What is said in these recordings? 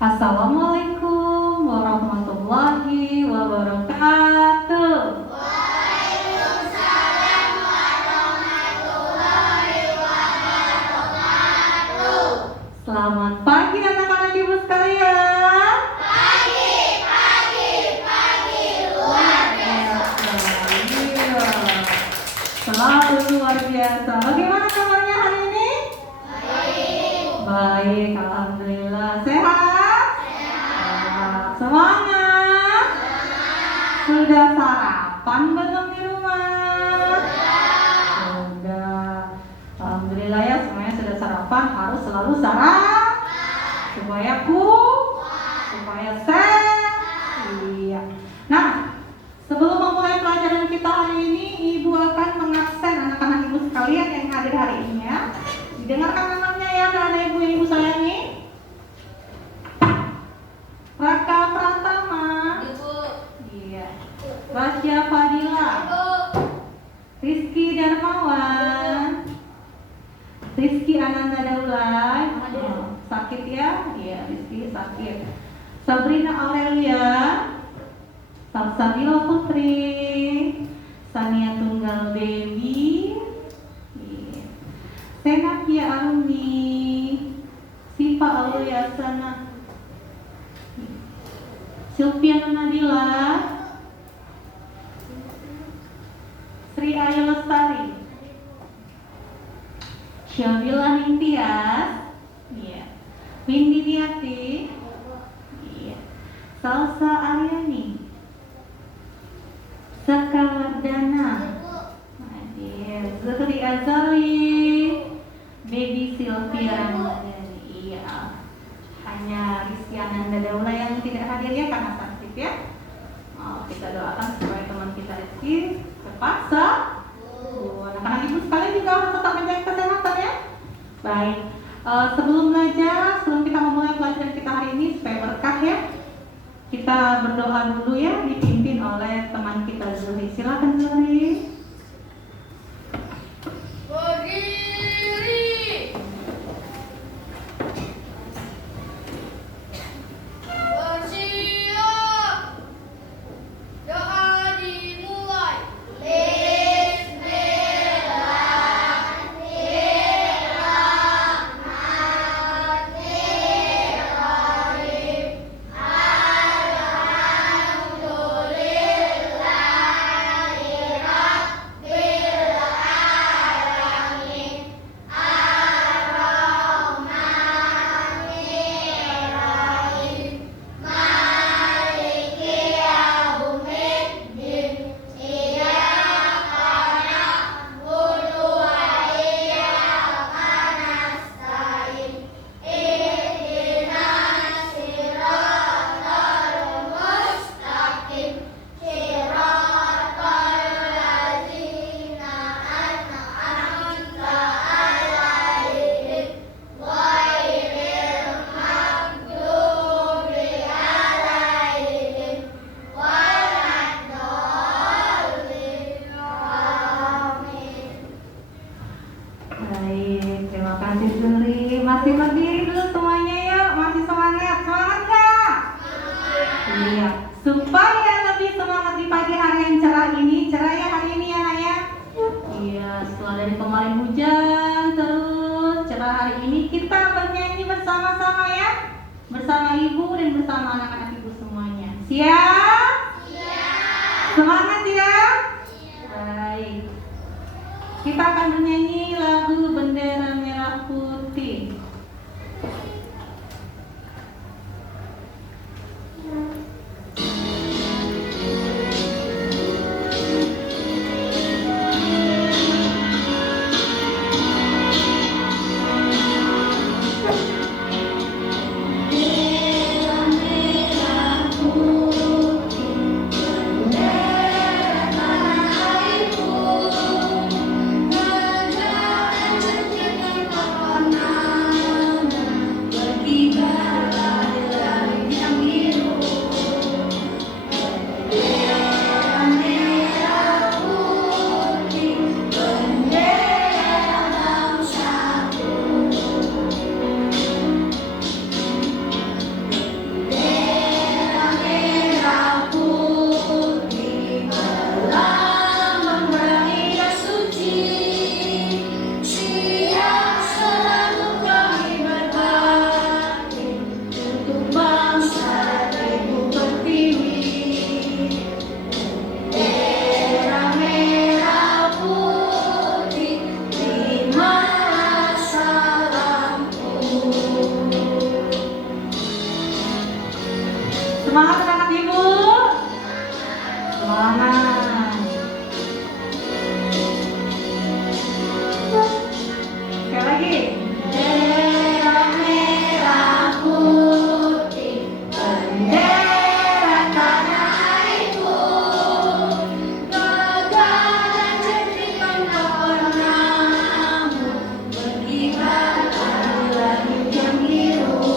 Assalamualaikum warahmatullahi wabarakatuh. Waalaikumsalam warahmatullahi wabarakatuh. Selamat pagi anak-anak ibu sekalian. Pagi luar biasa. Iya. Selalu luar biasa. Bagaimana kabarnya hari ini? Baik, alhamdulillah. Sehat? Semangat? Sudah sarapan belum di rumah? Sudah. Alhamdulillah ya, semuanya sudah sarapan. Harus selalu sarapan supaya supaya sehat. Iya. Nah, sebelum memulai pelajaran kita hari ini, Ibu akan mengabsen anak-anak Ibu sekalian yang hadir hari ini ya. Didengarkan namanya ya, anak Ibu yang Ibu sayangi. Raka Pratama, Ibu. iya. Rasya Fadila, Rizky Darmawan, Rizky Ananda Daulay, sakit ya? Iya, Rizky sakit. Sabrina Aurelia, Salsabila Putri, Sania Tunggal Dewi, iya. Senakia Aruni, Siva Auluyasana, Sylvia Nadila, Sri Ayu Lestari, Syabila Ningtyas, iya. Windy Diati, iya. Salsa Aryani, Saka Wardana, Zuhri Azali, Baby Sylvia Ramadhani, iya. Hanya Rizky Ananda Daula yang tidak hadir ya karena sakit ya. Kita doakan supaya teman kita Rizky cepat sembuh. Anak-anak ibu sekalian juga harus tetap menjaga kesehatan ya. Baik, sebelum belajar, sebelum kita memulai pelajaran kita hari ini supaya berkah ya, kita berdoa dulu ya, dipimpin oleh teman kita Zuhri. Silakan Zuhri. Berdiri. Bersiap. Doa dimulai. Bismillahirrahmanirrahim. Alhamdulillahirabbil alamin. Ar-Rahmanir-Rahim. Maliki yaumiddin. Iyyaka na'budu wa iyyaka nasta'in. Ihdinas siratal mustaqim. Siratal ladzina an'amta 'alaihim ghairil maghdubi 'alaihim waladdallin. Amin. Baik, terima kasih Zuhri. Masih berdiri dulu semuanya ya, masih semangat, semangat nggak? Iya, supaya lebih semangat di pagi hari yang cerah ini, cerah ya hari ini ya nak ya. Iya, setelah dari kemarin hujan terus cerah hari ini, kita bernyanyi bersama-sama ya, bersama ibu dan bersama anak-anak ibu semuanya. Siap? Semangat ya? Baik. Kita akan bernyanyi lagu Bendera Merah Putih. Merah putih, bendera tanah airku, negara yang Semangat anak ibu. Semangat. Sekali lagi. Bendera merah putih, bendera tanah airku, megah dan cermin warnamu, berkibar pada langit yang biru.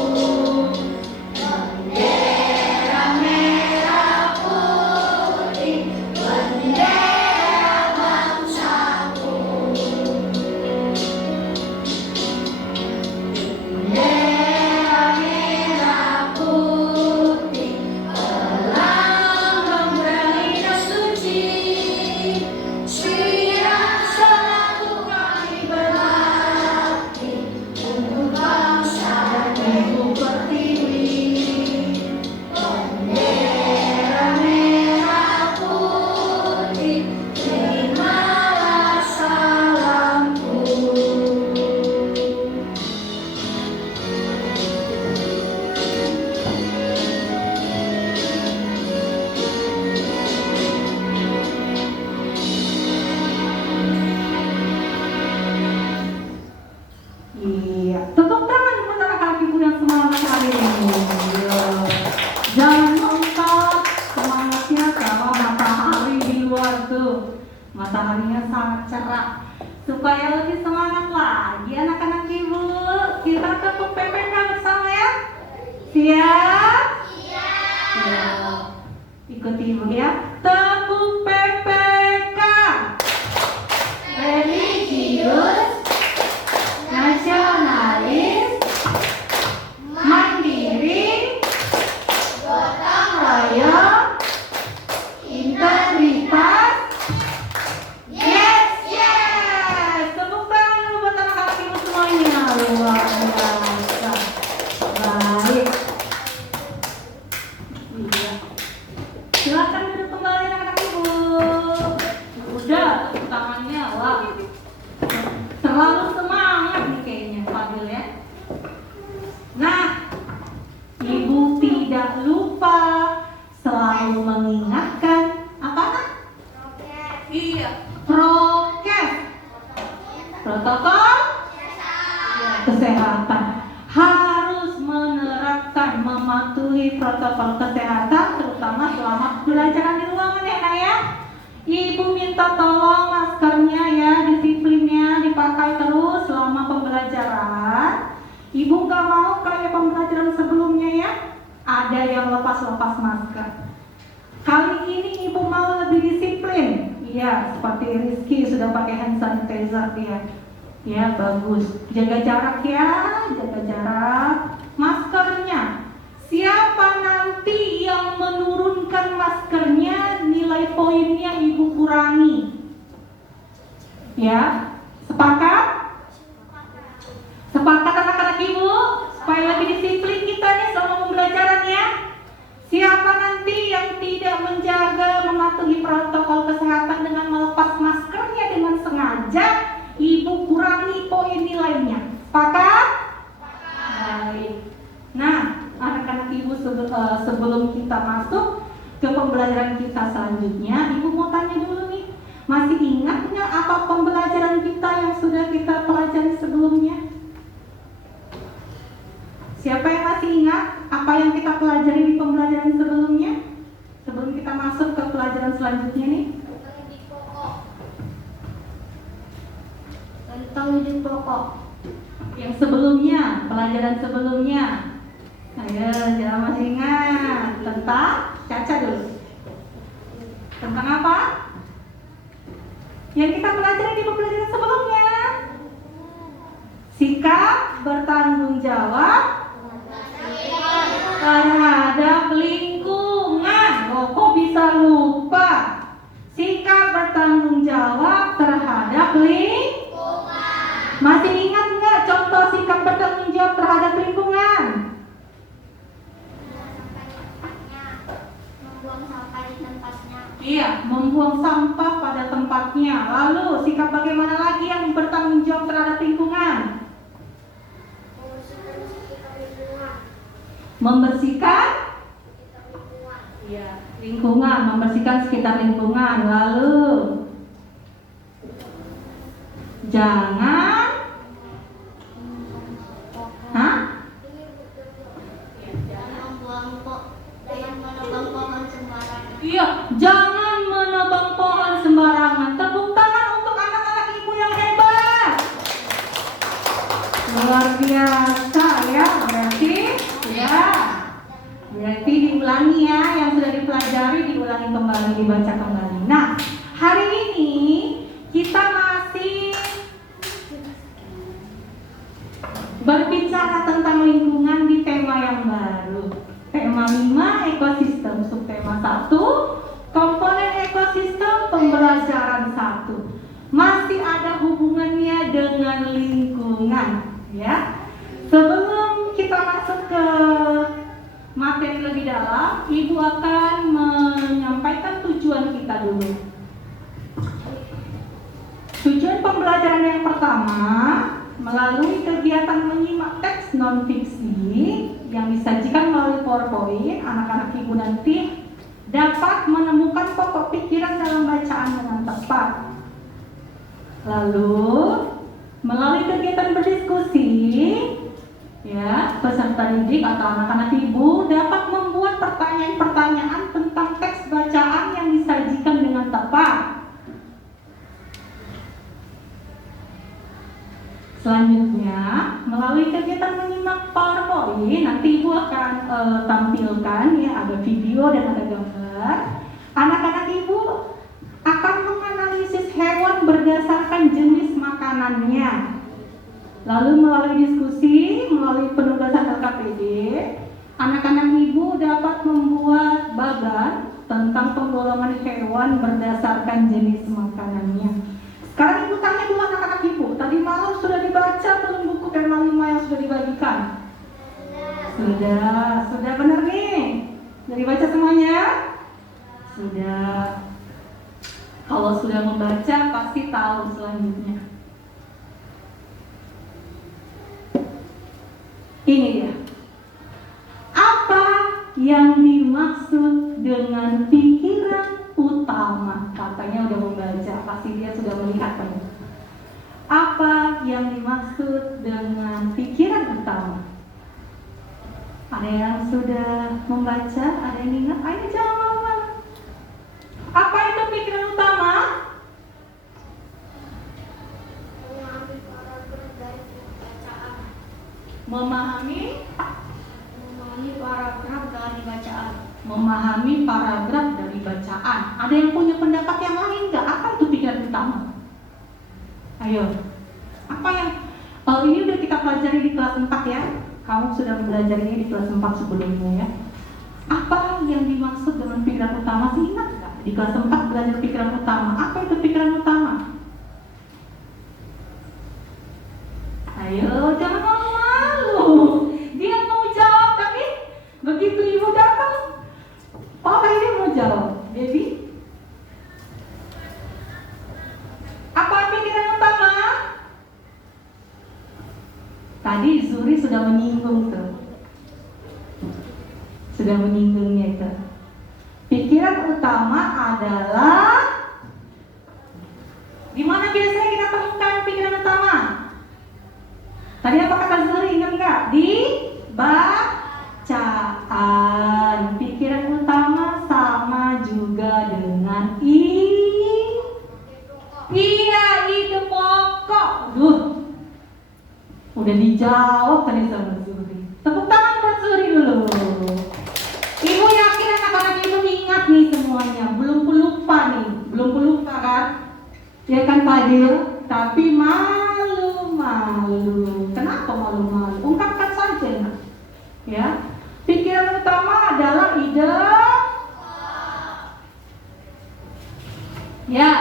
Bendera merah putih, bendera bangsaku. Bendera merah putih, pelambang berlian suci, siap selalu kami berbakti untuk bangsa dan ibu pertiwi. Bendera merah putih, terimalah salamku. Iya, tepuk tangan buat anak-anak ibu yang semangat hari ini. Iya. Jangan lupa semangatnya sama matahari di luar tuh. Mataharinya sangat cerah. Supaya lebih semangat lagi anak-anak ibu, kita tepuk PPK bersama ya. Siap? Siap. Ikuti ibu ya. Tepuk PPK. Religius, nasionalis, mandiri, Gotong royong, integritas. Yes, yes. Tepuk tangan dulu buat anak-anak ibu semuanya. Luar biasa. Baik. Iya. Silakan duduk kembali anak-anak ibu. Udah, tepuk tangannya. Wah. Terlalu semangat nih kayaknya Fadil ya. Nah, ibu tidak lupa selalu mengingatkan apa? Iya, prokes, protokol kesehatan. Harus menerapkan, mematuhi protokol kesehatan, terutama selama pembelajaran di ruangan ya nak ya. Ibu minta tolong maskernya ya, disiplinnya dipakai terus selama pembelajaran. Ibu nggak mau kayak pembelajaran sebelumnya ya, ada yang lepas-lepas masker. Kali ini ibu mau lebih disiplin. Iya, seperti Rizky sudah pakai hand sanitizer dia. Ya, bagus. Jaga jarak ya, jaga jarak. Maskernya. Siapa nanti yang menurunkan maskernya, nilai poinnya ibu kurangi. Ya, sepakat? Sepakat anak-anak ibu? Supaya lebih disiplin kita nih selama pembelajaran ya. Siapa nanti yang tidak menjaga, mematuhi protokol kesehatan dengan melepas maskernya dengan sengaja, ibu kurangi poin nilainya. Sepakat? Baik. Nah, anak-anak ibu sebelum kita masuk ke pembelajaran kita selanjutnya, ibu mau tanya dulu nih, masih ingat nggak apa pembelajaran kita yang sudah kita pelajari sebelumnya? Siapa yang masih ingat apa yang kita pelajari di pembelajaran sebelumnya? Sebelum kita masuk ke pelajaran selanjutnya nih. Tentang hidup pokok. Yang sebelumnya, pelajaran sebelumnya. Ayo, jangan masih ingat tentang Caca dulu. Tentang apa? Yang kita pelajari di pembelajaran sebelumnya. Sikap bertanggung jawab terhadap lingkungan. Oh, kok bisa lupa? Sikap bertanggung jawab terhadap lingkungan. Masih ingat nggak contoh sikap bertanggung jawab terhadap lingkungan? Membuang sampah di tempatnya. Iya, membuang sampah pada tempatnya. Lalu sikap bagaimana lagi yang bertanggung jawab terhadap lingkungan? Membersihkan Lingkungan, membersihkan sekitar lingkungan. Lalu jangan jangan menebang pohon sembarangan. Iya, jangan menebang pohon sembarangan. Tepuk tangan untuk anak-anak ibu yang hebat. Luar biasa ya, berarti diulangi ya, yang sudah dipelajari diulangi kembali, dibaca kembali. Nah, hari ini kita masih berbicara tentang lingkungan di tema yang baru. Tema 5, ekosistem. Subtema 1, komponen ekosistem pembelajaran 1. Masih ada hubungannya dengan lingkungan ya. Sebelum kita masuk ke materi lebih dalam, Ibu akan menyampaikan tujuan kita dulu. Tujuan pembelajaran yang pertama, melalui kegiatan menyimak teks non-fiksi yang disajikan melalui PowerPoint, anak-anak ibu nanti dapat menemukan pokok pikiran dalam bacaan dengan tepat. Lalu, melalui kegiatan berdiskusi, ya, peserta didik atau anak-anak ibu dapat membuat pertanyaan-pertanyaan tentang teks bacaan yang disajikan dengan tepat. Selanjutnya, melalui kegiatan menyimak PowerPoint, nanti Ibu akan tampilkan ya, ada video dan ada gambar. Anak-anak Ibu akan menganalisis hewan berdasarkan jenis makanannya. Lalu melalui diskusi, melalui penugasan LKPD, anak-anak Ibu dapat membuat bagan tentang penggolongan hewan berdasarkan jenis makanannya. Sekarang Ibu tanya dulu anak-anak Ibu, tadi malam sudah dibaca belum buku tema 5 yang sudah dibagikan? Sudah benar nih? Sudah dibaca semuanya? Sudah. Kalau sudah membaca pasti tahu selanjutnya. Ini dia. Apa yang dimaksud dengan pikiran utama? Katanya udah membaca, pasti dia sudah melihat kan? Apa yang dimaksud dengan pikiran utama? Ada yang sudah membaca? Ada yang ingat? Ayo jawab. Apa itu pikiran utama? Memahami paragraf dari bacaan. Memahami paragraf dari bacaan. Ada yang punya pendapat yang lain nggak? Apa itu pikiran utama? Ayo. Apa yang ini udah kita pelajari di kelas 4 ya. Kamu sudah belajar ini di kelas 4 sebelumnya ya. Apa yang dimaksud dengan pikiran utama sih? Ingat nggak? Di kelas 4 belajar pikiran utama. Apa itu pikiran utama? Ayo, jangan malu-malu. Dia mau jawab tapi begitu ibu datang, oh ini mau jawab. Jadi, apa pikiran utama? Tadi Zuri sudah menyinggung tuh. Sudah menyinggungnya itu. Pikiran utama adalah di mana biasanya kita temukan pikiran utama? Tadi apa kata Zuri, ingat nggak? Di bacaan. Pikiran utama sama juga dengan iya, ide pokok. Udah dijawab tadi sama Zuri. Tepuk tangan buat Zuri dulu. Ibu yakin anak-anak ibu ingat nih semuanya. Belum pelupa kan? Ya kan Fadil? Tapi malu-malu. Kenapa malu-malu? Ungkapkan saja nak. Ya. Pikiran utama adalah ide. Ya,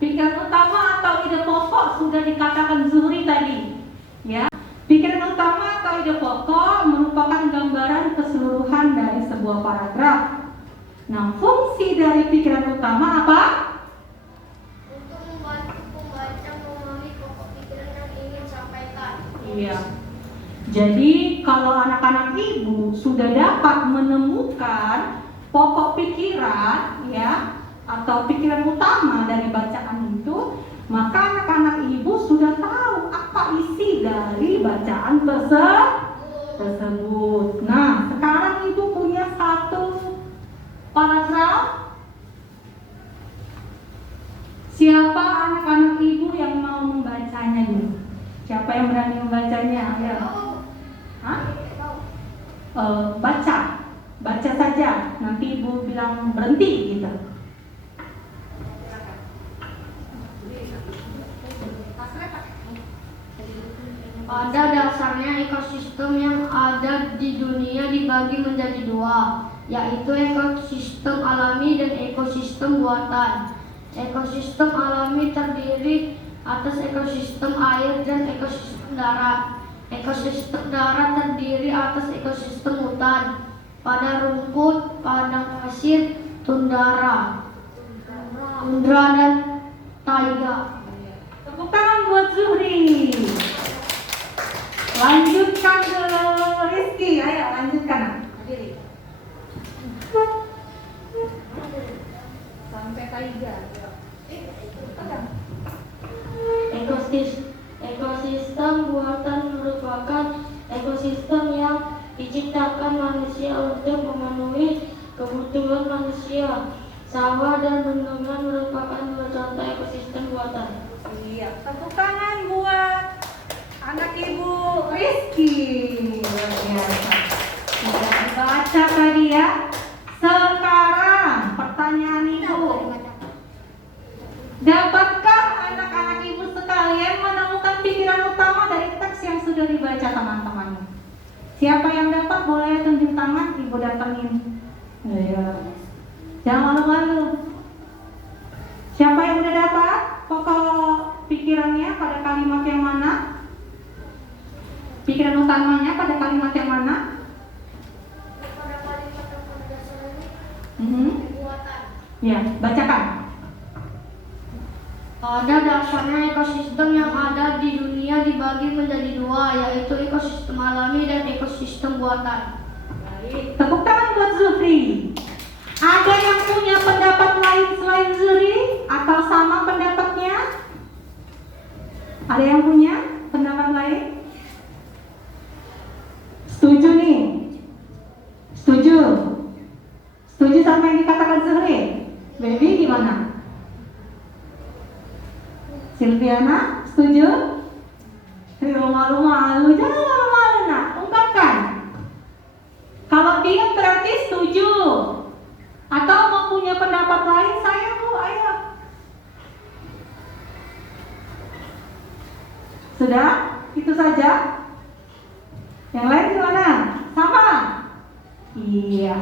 pikiran utama atau ide pokok sudah dikatakan Zuri tadi. Ya. Pikiran utama atau ide pokok merupakan gambaran keseluruhan dari sebuah paragraf. Nah, fungsi dari pikiran utama apa? Untuk membantu pembaca memahami pokok pikiran yang ingin disampaikan. Iya. Jadi kalau anak-anak ibu sudah dapat menemukan pokok pikiran ya atau pikiran utama dari bacaan itu, maka anak-anak ibu sudah tahu apa isi dari bacaan tersebut. Nah, sekarang ibu punya satu paragraf. Siapa anak-anak ibu yang mau membacanya dulu? Siapa yang berani membacanya? Ayo. Hah? Baca saja. Nanti ibu bilang berhenti gitu. Pada dasarnya ekosistem yang ada di dunia dibagi menjadi dua, yaitu ekosistem alami dan ekosistem buatan. Ekosistem alami terdiri atas ekosistem air dan ekosistem darat. Ekosistem darat terdiri atas ekosistem hutan, padang rumput, padang pasir, tundra dan taiga. Tepuk tangan buat Zuhri. Lanjutkan ke Rizky. Ayo lanjutkan. Berdiri. Sampai taiga. Ekosistem buatan merupakan ekosistem yang diciptakan manusia untuk memenuhi kebutuhan manusia. Sawah dan bendungan merupakan dua contoh ekosistem buatan. Iya, tepuk tangan buat anak ibu Rizky. Luar biasa. Sudah dibaca tadi ya. Sekarang pertanyaan ibu. Dapatkah anak-anak ibu sekalian menemukan pikiran utama dari teks yang sudah dibaca teman-teman? Siapa yang dapat boleh tunjuk tangan, ibu datangin. Ya. Jangan malu-malu. Siapa yang udah dapat pokok pikirannya pada kalimat yang mana? Pikiran utamanya pada kalimat yang mana? Pada kalimat yang pada dasarnya buatan. Ya, bacakan. Pada dasarnya ekosistem yang ada di dunia dibagi menjadi dua, yaitu ekosistem alami dan ekosistem buatan. Baik, tepuk tangan buat Zuhri. Ada yang punya pendapat lain selain Zuhri atau sama pendapatnya? Ada yang punya pendapat lain? Setuju nih? Setuju? Setuju sama yang dikatakan Zuhri? Baby gimana? Silviana, setuju? Malu-malu, jangan malu-malu nak, ungkapkan. Kalau diam berarti setuju. Atau mau punya pendapat lain, saya bu, ayo. Sudah? Itu saja? Yang lain gimana? Sama? Iya.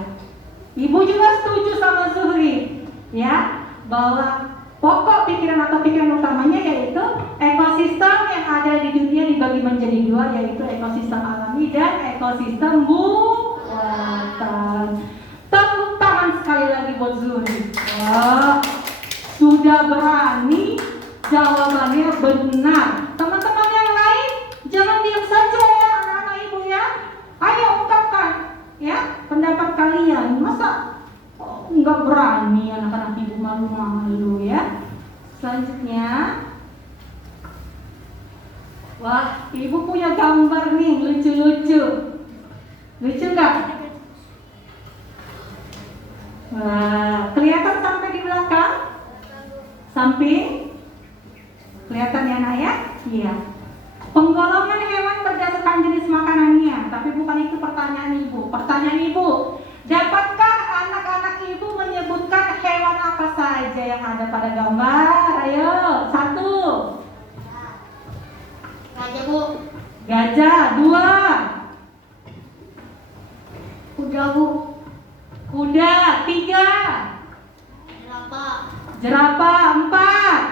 Ibu juga setuju sama Zuhri, ya, bahwa pokok pikiran atau pikiran utamanya yaitu ekosistem yang ada di dunia dibagi menjadi dua, yaitu ekosistem alami dan ekosistem buatan. Tepuk tangan sekali lagi buat Zuhri. Wah, sudah berani, jawabannya benar. Teman-teman yang lain jangan diam saja ya, anak-anak ibu ya. Ayo ungkapkan ya pendapat kalian. Masa nggak berani anak-anak ibu, malu-malu ya. Selanjutnya, wah, ibu punya gambar nih lucu-lucu. Lucu nggak? Wah, kelihatan sampai di belakang? Samping? Kelihatan ya nak ya? Iya. Penggolongan hewan berdasarkan jenis makanannya. Tapi bukan itu pertanyaan ibu. Pertanyaan ibu, dapatkah anak-anak ibu menyebutkan hewan apa saja yang ada pada gambar? Ayo, satu. Gajah bu. Gajah, dua. Kuda bu. Kuda, tiga. Jerapah. Jerapah, empat.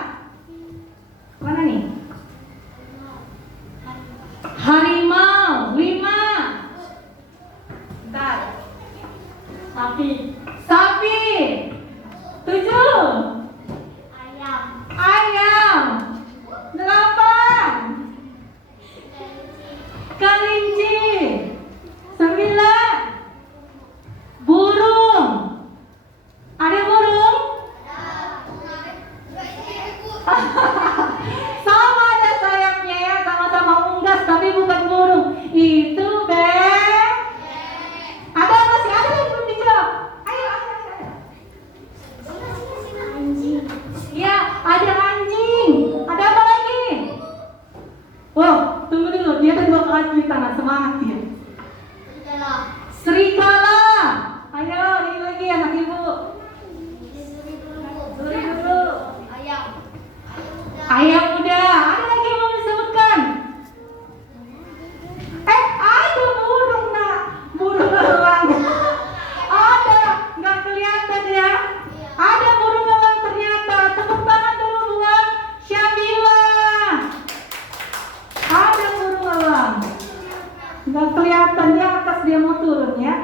Mana nih? Harimau, lima. Bentar. Sapi. Sapi, tujuh. Ayam. Ayam, delapan. Kelinci, sembilan. Burung, Serigala. Ayo, ini lagi anak ibu. Suri dulu. Ayam udah. Ada lagi yang mau disebutkan? Ada burung nak. Burung elang. Ada, nggak kelihatan ya? Ada burung elang ternyata. Tepuk tangan dulu buat Syabila. Ada burung elang. Nggak kelihatan di atas, dia mau turun ya.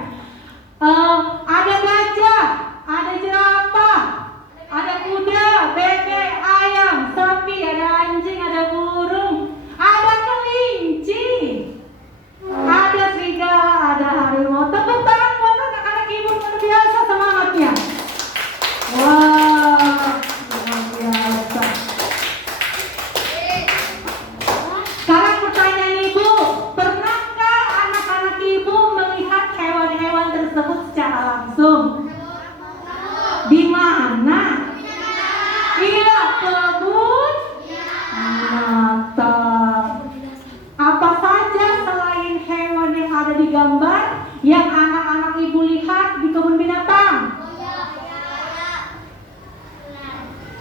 Ada gajah, ada jerapah, ada kuda, bebek, ayam, sapi, ada anjing, ada burung, ada kelinci, ada serigala, ada harimau. Tepuk tangan buat anak-anak ibu, luar biasa semangatnya. Wah, luar biasa. Sekarang pertanyaan ibu, pernahkah anak-anak ibu melihat hewan-hewan tersebut secara langsung? Di mana? Iya, kebun binatang. Apa saja selain hewan yang ada di gambar yang anak-anak ibu lihat di kebun binatang?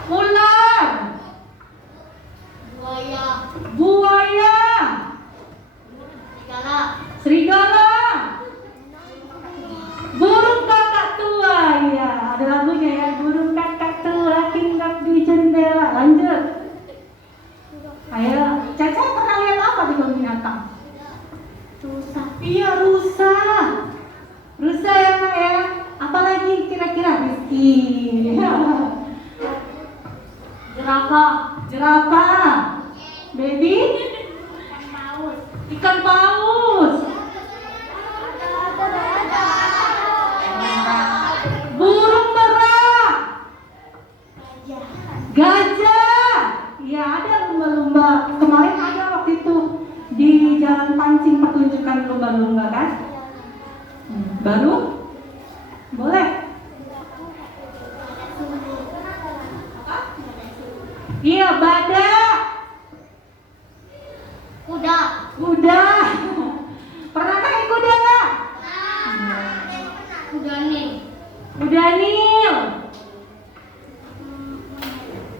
Ular, buaya, serigala, burung kakak tua. Ya, ada lagunya ya, burung kakak tua hinggap di jendela. Lanjut. Ayo, Caca pernah lihat apa di kebun binatang? Rusa. Iya, rusa. Rusa ya Nak ya. Apalagi kira-kira Rizky? Jerapah. Baby? Ikan paus. Burung merak. Gajah. Ya, ada lumba-lumba. Kemarin ada waktu itu di Jalan Pancing pertunjukan lumba-lumba kan? Baru? Boleh? Iya, badak. Kuda. Pernahkah naik kuda nggak? Kuda Nil.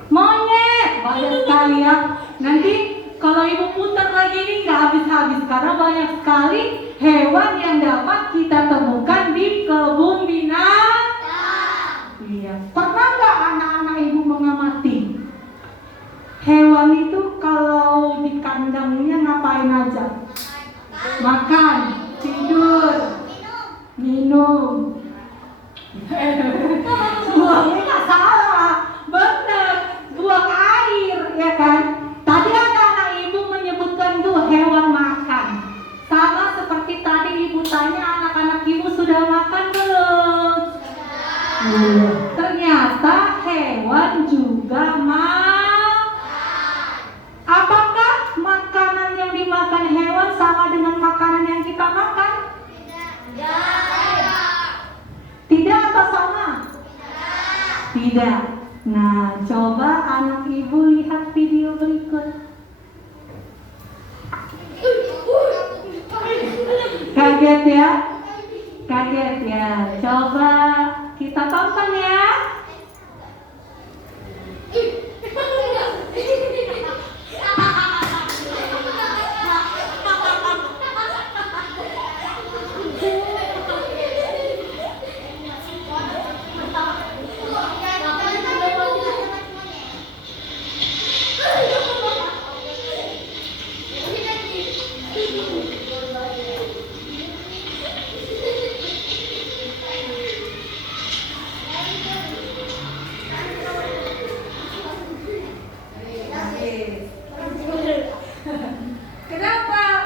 Monyet. Banyak sekali ya. Nanti kalau ibu putar lagi ini nggak habis-habis karena banyak sekali hewan yang dapat kita temukan di kebun binatang. Iya. Pernah nggak anak-anak ibu mengamati hewan itu kalau di kandangnya ngapain aja? Makan, tidur, minum. Buangnya nggak salah, benar. Buang air, ya kan? Tadi anak-anak ibu menyebutkan tuh hewan makan. Sama seperti tadi ibu tanya anak-anak ibu sudah makan belum? Ternyata hewan juga Apakah makanan yang dimakan hewan sama dengan makanan yang kita makan? Tidak atau sama? Tidak. Nah, coba anak ibu lihat video berikut. Kaget ya? Kaget ya? Coba kita tonton ya.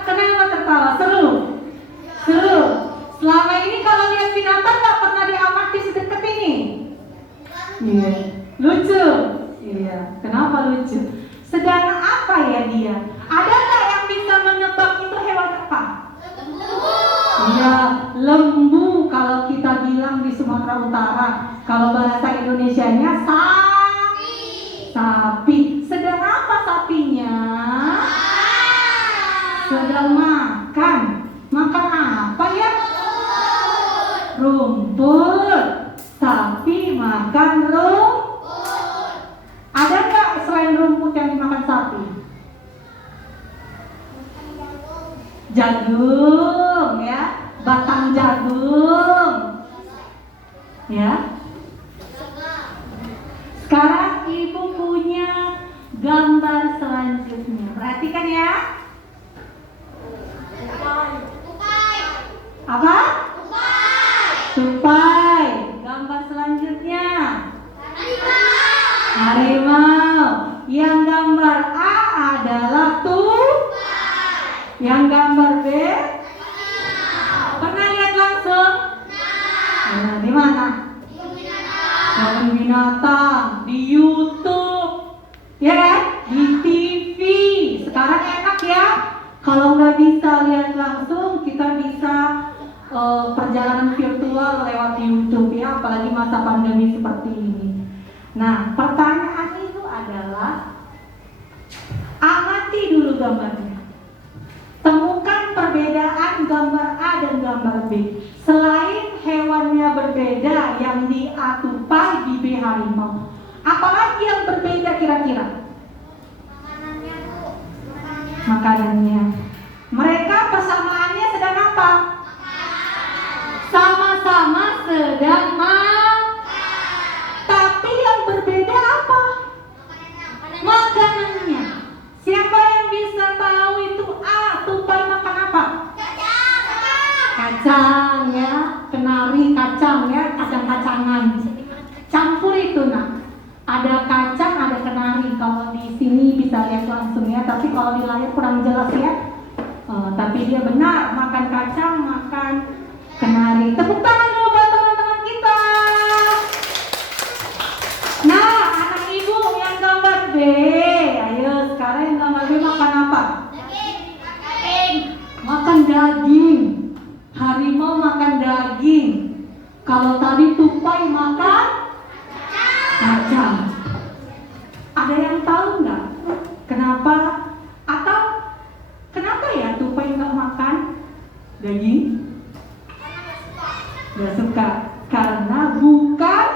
Kenapa tertawa? Seru? Selama ini kalau lihat binatang nggak pernah diamati sedekat ini? Iya. Lucu? Iya. Kenapa lucu? Sedang apa ya dia? Ada nggak yang bisa menebak itu hewan apa? Iya, lembu kalau kita bilang di Sumatera Utara. Kalau bahasa Indonesianya sapi. Sedang apa sapinya? Sedang makan. Makan apa ya? rumput. Sapi makan rumput. Ada nggak selain rumput yang dimakan sapi? Jagung, ya, batang jagung, ya. Sekarang ibu punya gambar selanjutnya. Perhatikan ya. Apa? Tupai. Gambar selanjutnya. Harimau. Yang gambar A adalah tupai. Yang gambar B? Pernah lihat langsung? Nah, di mana? Kebun binatang, di YouTube, ya kan? Di TV. Sekarang enak ya. Kalau nggak bisa lihat langsung, kita bisa perjalanan virtual lewat YouTube ya, apalagi masa pandemi seperti ini. Nah, pertanyaan itu adalah, amati dulu gambarnya. Temukan perbedaan gambar A dan gambar B. Selain hewannya berbeda, yang di A tupai, di B harimau, apalagi yang berbeda kira-kira? Makanannya. Mereka persamaannya sedang apa? Sama-sama sedang makan. Tapi yang berbeda apa? Makanannya. Siapa yang bisa tahu itu A tupai makan apa? Kacang ya, kenari kacang ya, kacang-kacangan. Campur itu nak. Ada kacang, ada kenari. Kalau di sini bisa lihat langsung ya, tapi kalau di layar kurang jelas ya. Tapi dia benar, makan kacang, makan kenari. Tepuk tangan dulu buat teman-teman kita. Nah, anak ibu yang gambar B, ayo sekarang yang gambar B makan apa? Makan daging. Harimau makan daging. Kalau tadi tupai makan kacang. Ada yang tahu nggak kenapa? Atau kenapa ya tupai nggak makan daging? Nggak suka. Karena bukan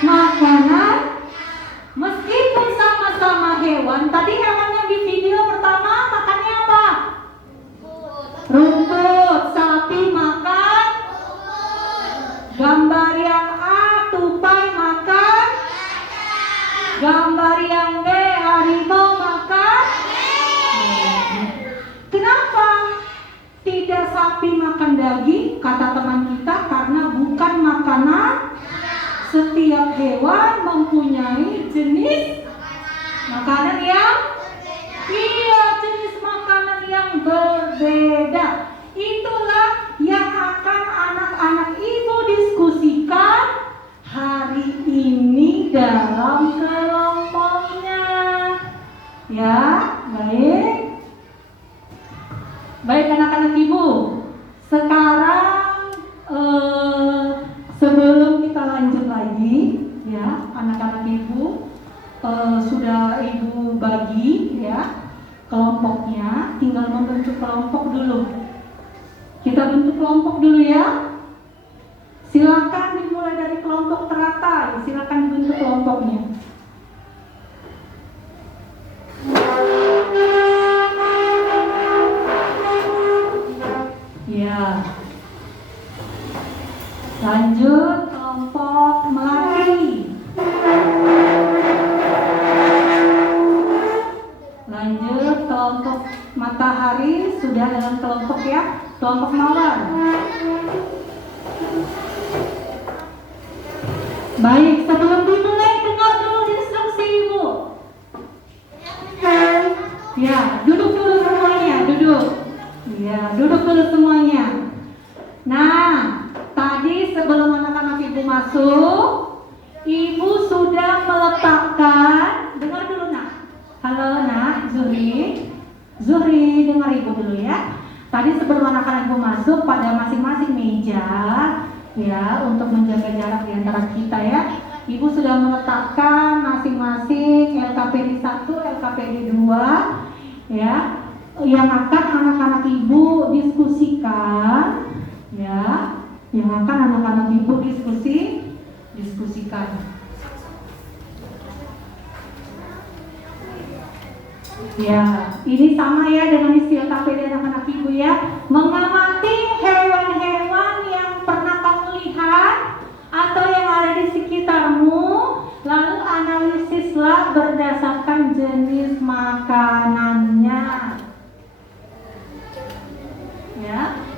makanan. Meskipun sama-sama hewan, tadi hewan yang di video pertama makannya apa? Rumput. Sapi makan gambar yang A tupai makan. Gambar yang B harimau makan. Kenapa tidak sapi makan daging? Kata teman kita, karena bukan makanan. Setiap hewan mempunyai jenis makanan yang jenis makanan yang berbeda. Itulah yang akan anak-anak ibu diskusikan hari ini dalam kelompoknya. Ya, baik. Baik anak-anak ibu. Sekarang sebelum kita lanjut lagi, ya, anak-anak ibu sudah ibu bagi ya kelompoknya, tinggal membentuk kelompok dulu. Kita bentuk kelompok dulu ya. Silakan dimulai dari kelompok teratai, silakan dibentuk kelompoknya. Ya. Lanjut kelompok melati. Lanjut kelompok matahari, sudah dalam kelompok ya. Kelompok mawar. Baik, sebelum dimulai dengar dulu instruksi ibu. Ya, duduk dulu semuanya, duduk. Ya, duduk dulu semuanya. Nah, tadi sebelum anak-anak ibu masuk, ibu sudah meletakkan. Dengar dulu nak. Halo nak, Zuhri dengar ibu dulu ya. Tadi sebelum anak-anak ibu masuk, pada masing-masing meja ya, untuk menjaga jarak di antara kita ya, ibu sudah meletakkan masing-masing LKPD 1, LKPD 2 ya, yang akan anak-anak ibu diskusikan ya Silakan anak-anak ibu diskusikan. Ya, ini sama ya dengan isi LKPD anak-anak ibu ya. Mengamati hewan-hewan yang pernah kamu lihat atau yang ada di sekitarmu, lalu analisislah berdasarkan jenis makanannya. Ya.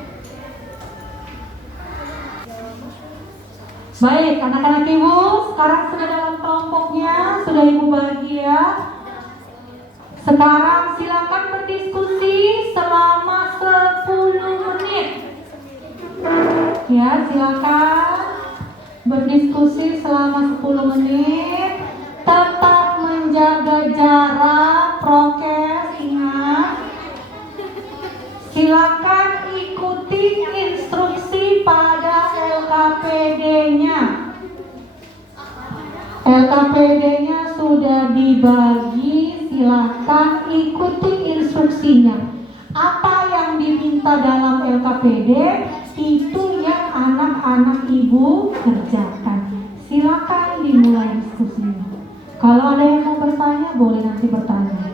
Baik, anak-anak ibu, sekarang sudah dalam kelompoknya, sudah ibu bagi ya. Sekarang silakan berdiskusi selama 10 menit. Ya, silakan berdiskusi selama 10 menit. Tetap menjaga jarak, prokes, ingat. Silakan ikuti instruksi pada LKPD-nya. LKPD-nya sudah dibagi, silakan ikuti instruksinya. Apa yang diminta dalam LKPD itu yang anak-anak ibu kerjakan. Silakan dimulai diskusinya. Kalau ada yang mau bertanya, boleh nanti bertanya.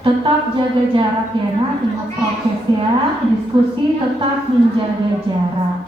Tetap jaga jarak ya nak, ingat prokes ya. Diskusi tetap menjaga jarak.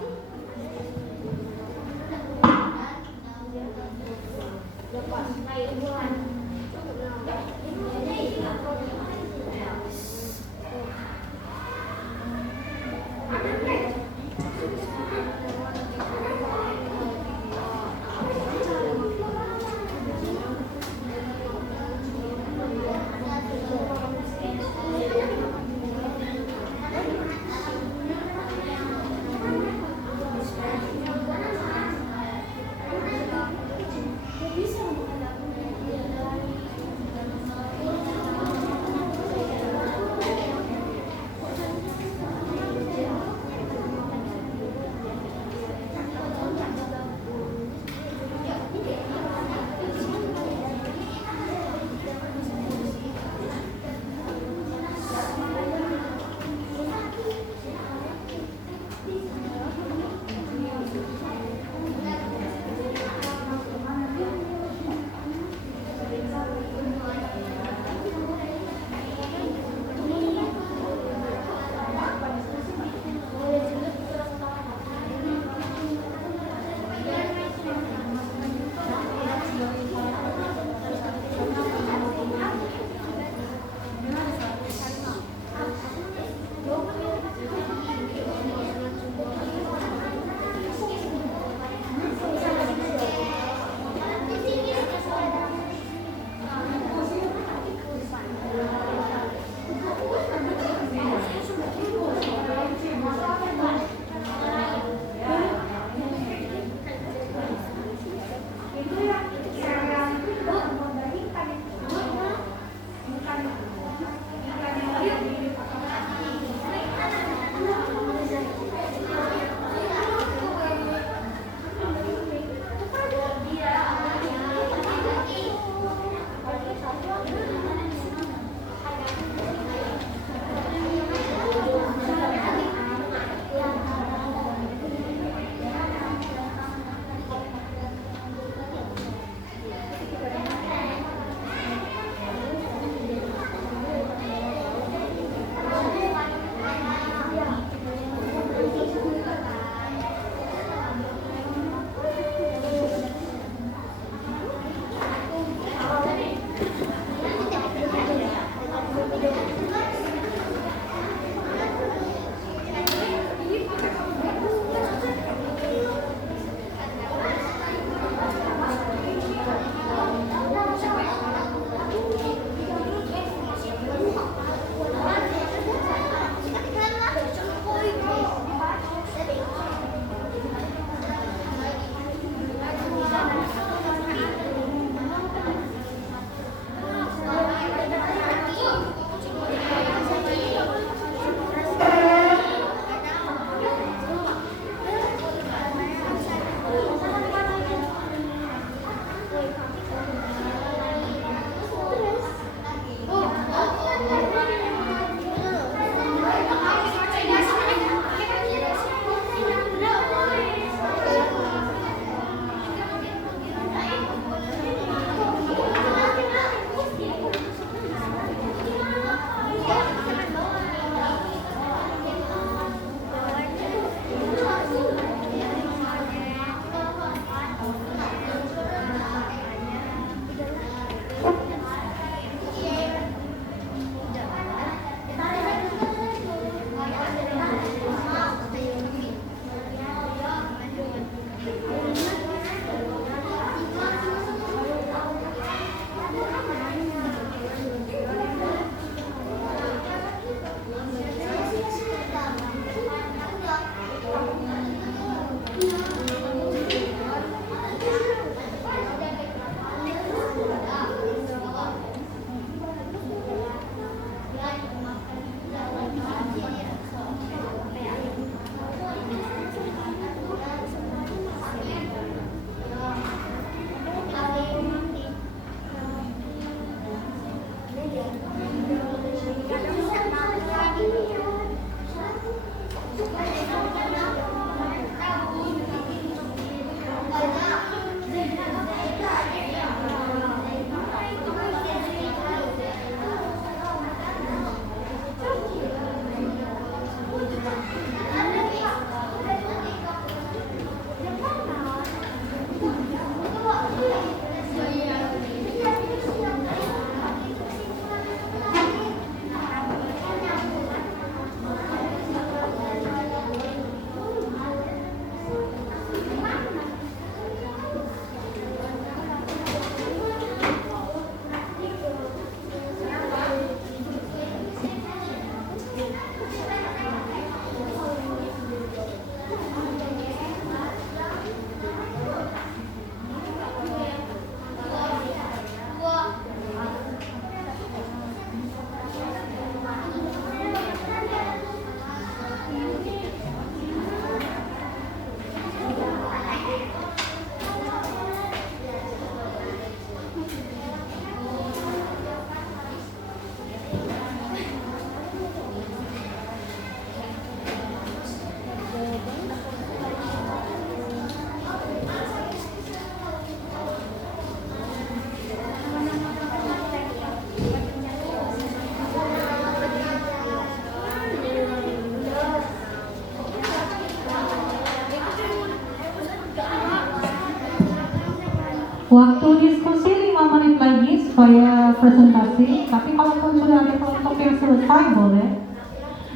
Waktu diskusi 5 menit lagi supaya presentasi, tapi kalaupun sudah ada kelompok yang selesai boleh.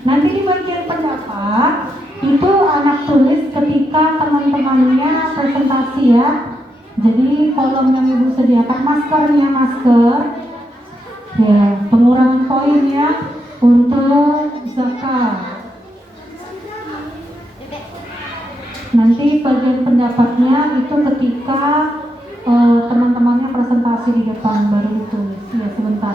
Nanti di bagian pendapat itu anak tulis ketika teman-temannya presentasi ya. Jadi kolom yang ibu sediakan maskernya masker, ya pengurangan poinnya untuk zakat. Nanti bagian pendapatnya itu ketika teman-temannya presentasi di depan baru ditulis. Ya sebentar.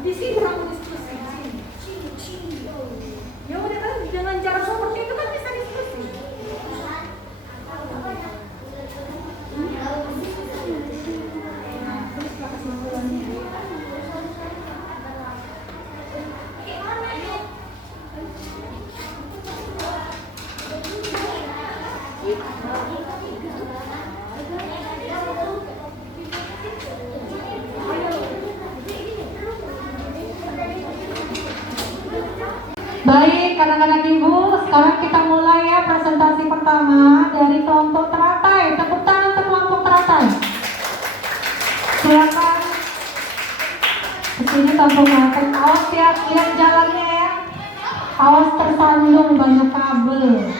Di sini kamu diskusi, sini. Ya udah kan dengan cara seperti itu kan bisa diskusi. Nah, teruslah kesimpulannya. Baik, anak-anak ibu, sekarang kita mulai ya presentasi pertama dari kelompok teratai. Tepuk tangan untuk kelompok teratai. Silakan kesini kelompok teratai. Awas ya, lihat jalannya ya. Awas tersandung banyak kabel.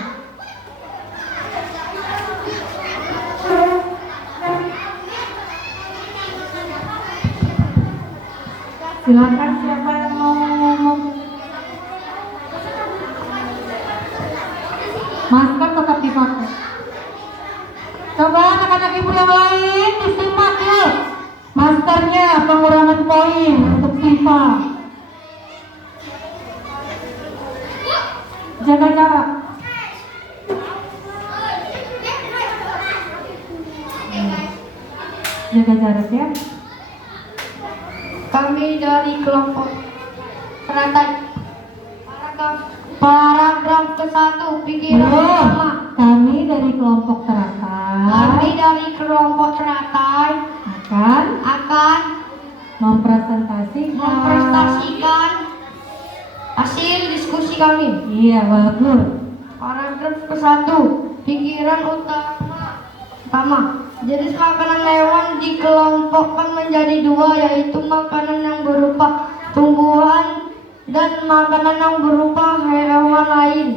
Silakan siapa yang mau ngomong. Masker tetap dipakai. Coba anak-anak ibu yang lain disimak yuk. Maskernya pengurangan poin untuk FIFA. Jaga jarak. Jaga jarak ya. Kami dari kelompok teratai. Paragraf ke-1 pikiran pertama. Kami dari kelompok teratai. Kami dari kelompok teratai akan mempresentasikan hasil diskusi kami. Iya, bagus. Paragraf ke-1 pikiran utama. Jenis makanan hewan dikelompokkan menjadi dua, yaitu makanan yang berupa tumbuhan dan makanan yang berupa hewan lain.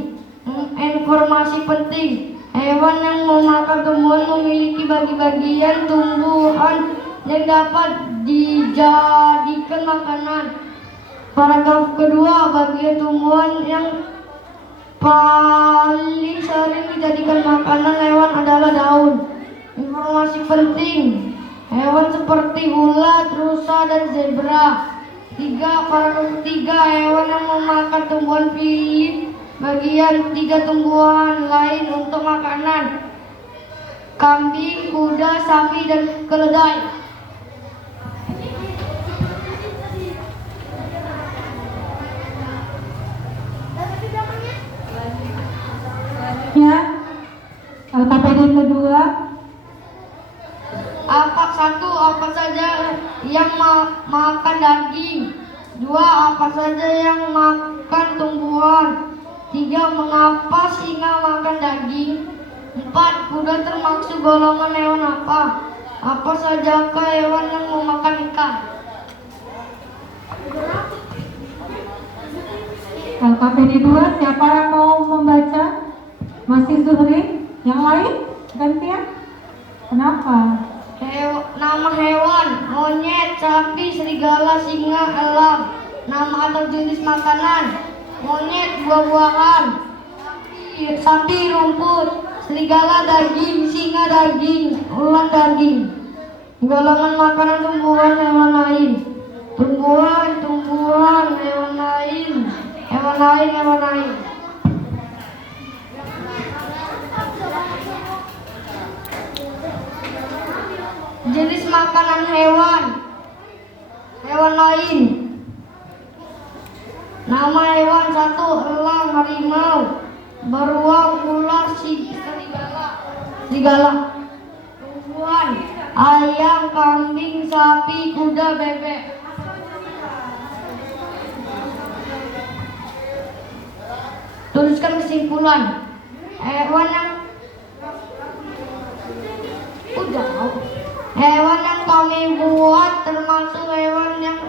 Informasi penting: hewan yang memakan tumbuhan memiliki bagian tumbuhan yang dapat dijadikan makanan. Paragraf kedua, bagian tumbuhan yang paling sering dijadikan makanan hewan adalah daun. Informasi penting: hewan seperti ulat, rusa, dan zebra. Paragraf 3, hewan yang memakan tumbuhan pilih bagian 3 tumbuhan lain untuk makanan: kambing, kuda, sapi, dan keledai. Ya, LKPD kedua. Apa saja yang makan daging. 2, apa saja yang makan tumbuhan. 3, mengapa singa makan daging. 4, kuda termasuk golongan hewan apa? Apa sajakah hewan yang memakan ikan? LKPD 2, siapa yang mau membaca? Masih Zuhri? Yang lain? Gantian? Kenapa? Nama hewan: monyet, sapi, serigala, singa, elang. Nama atau jenis makanan: monyet buah-buahan, sapi rumput, serigala daging, singa daging, ular daging. Golongan makanan tumbuhan hewan lain: tumbuhan, hewan lain. Jenis makanan hewan lain. Nama hewan: 1, elang, harimau, beruang, ular, serigala. Tumbuhan: ayam, kambing, sapi, kuda, bebek. Tuliskan kesimpulan. Hewan yang kami buat termasuk hewan yang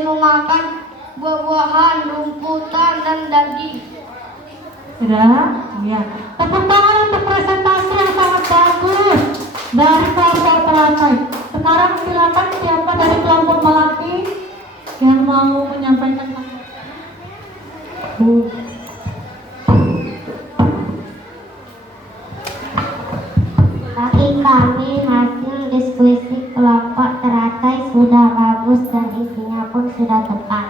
memakan buah-buahan, rumputan, dan daging. Sudah? Ya. Tepuk tangan untuk presentasi yang sangat bagus dari kelompok teratai. Sekarang silakan siapa dari kelompok melati yang mau menyampaikan. Bagi kami hasil diskusi kelompok teratai sudah bagus dan isinya pun sudah tepat.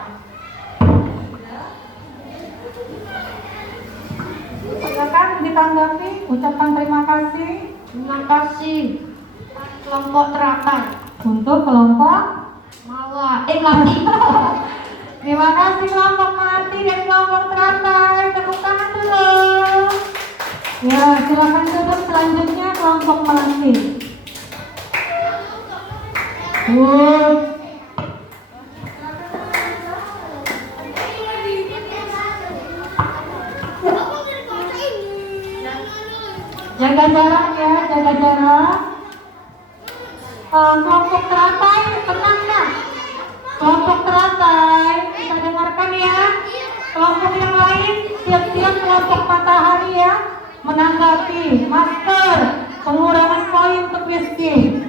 Silakan ditanggapi, ucapkan terima kasih. Terima kasih kelompok teratai. Untuk kelompok melati. terima kasih kelompok melati dan kelompok teratai. Tepuk tangan dulu. Ya, silakan duduk. Selanjutnya kelompok melati. Jaga jarak ya, jaga jarak. Kelompok teratai, tenang ya. Kelompok teratai, kita dengarkan ya. Kelompok yang lain, siap-siap kelompok matahari ya. Menanggapi masker, pengurangan poin untuk miskin.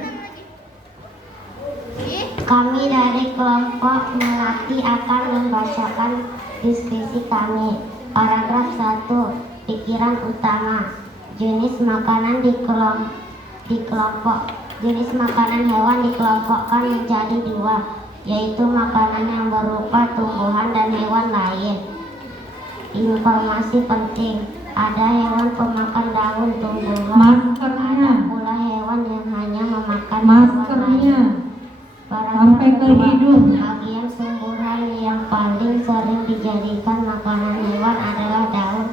Kami dari kelompok melati akan membacakan diskusi kami. Paragraf 1, pikiran utama. Jenis makanan dikelompok. Jenis makanan hewan dikelompokkan menjadi 2, yaitu makanan yang berupa tumbuhan dan hewan lain. Informasi penting: ada hewan pemakan daun tumbuhan, ada pula hewan yang hanya memakan maskernya sampai ke hidung. Bagian tumbuhan yang paling sering dijadikan makanan hewan adalah daun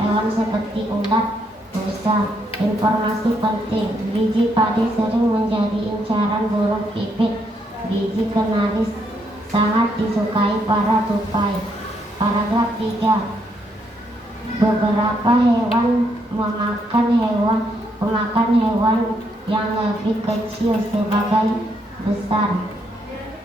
hewan seperti ulat, rusa. Informasi penting: biji padi sering menjadi incaran burung pipit. Biji kenari sangat disukai para tupai. Paragraf 3, beberapa hewan memakan hewan pemakan hewan yang lebih kecil sebagai besar.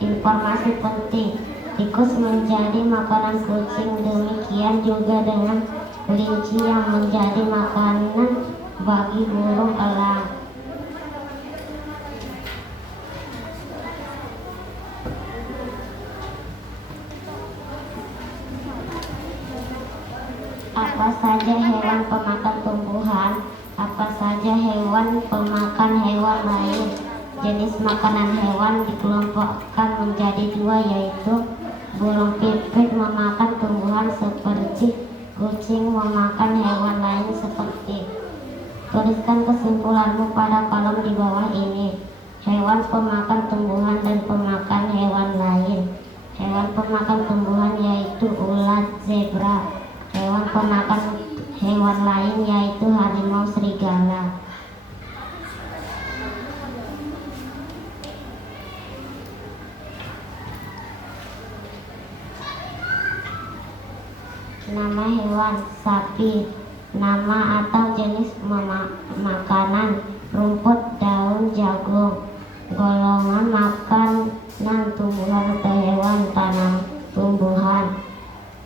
Informasi penting, tikus menjadi makanan kucing, demikian juga dengan kelinci yang menjadi makanan bagi burung elang. Apa saja hewan pemakan tumbuhan? Apa saja hewan pemakan hewan lain? Jenis makanan hewan dikelompokkan menjadi dua, yaitu burung pipit memakan tumbuhan seperti kucing memakan hewan lain seperti. Tuliskan kesimpulanmu pada kolom di bawah ini. Hewan pemakan tumbuhan dan pemakan hewan lain. Hewan pemakan tumbuhan yaitu ulat zebra. Hewan pemakan hewan lain yaitu harimau serigala. Nama hewan: sapi. Nama atau jenis makanan: rumput, daun, jagung. Golongan makanan: tumbuhan atau hewan, tanam, tumbuhan.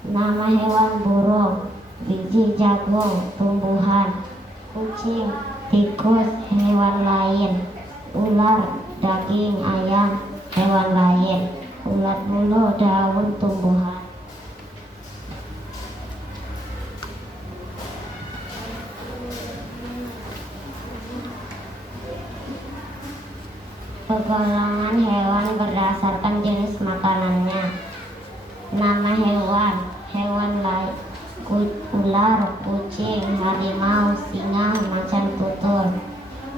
Nama hewan: burung, biji, jagung, tumbuhan. Kucing, tikus, hewan lain. Ular, daging, ayam, hewan lain. Ulat bulu, daun, tumbuhan. Pegolongan hewan berdasarkan jenis makanannya. Nama hewan: hewan lain, ular, kucing, harimau, singa, macan tutul.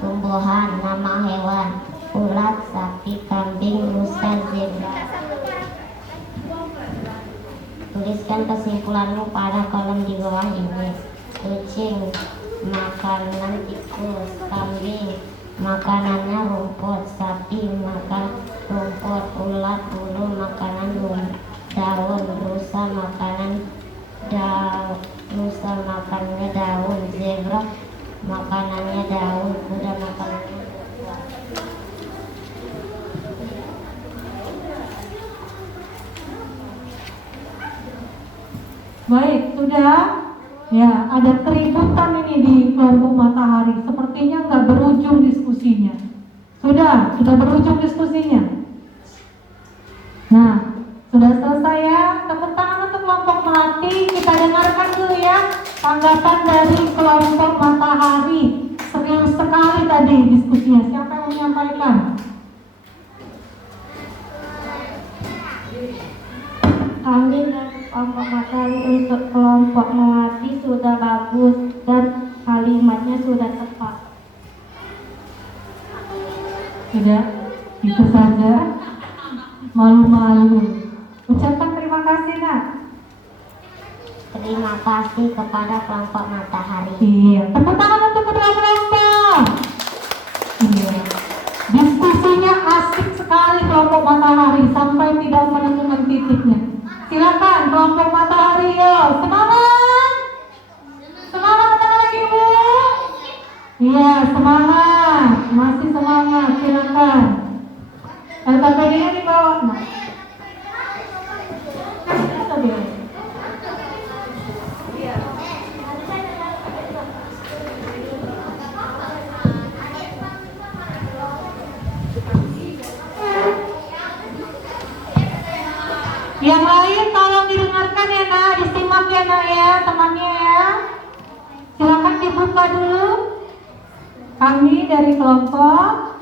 Tumbuhan: nama hewan: ulat, sapi, kambing, rusa, zebra. Tuliskan kesimpulanmu pada kolom di bawah ini. Kucing makanan tikus, kambing makanannya rumput, sapi makan rumput, ulat bulu makanan daun, rusa makanannya daun, zebra makanannya daun, kuda makanannya buah. Baik, sudah. Ya, ada keributan ini di kelompok matahari. Sepertinya nggak berujung diskusinya. Sudah berujung diskusinya. Nah, sudah selesai ya. Tepuk tangan untuk kelompok melati. Kita dengarkan dulu ya tanggapan dari kelompok matahari. Seru sekali tadi diskusinya. Siapa yang menyampaikan? Kami dari kelompok matahari untuk kelompok melati sudah bagus dan kalimatnya sudah tepat. Tidak, itu saja. Malu-malu. Ucapkan terima kasih, Nak. Terima kasih kepada kelompok matahari. Iya, tepuk tangan untuk kedua kelompok. Iya. Diskusinya asik sekali kelompok matahari sampai tidak menemukan titiknya. Silakan kelompok matahari, yo, semangat! Semangat anak-anak ibu. Iya, semangat, masih semangat, silakan. LKPD-nya dibawa, nah. Yang lain tolong didengarkan ya Nak, disimak ya Nak ya, temannya ya. Silakan dibuka dulu. Kami dari kelompok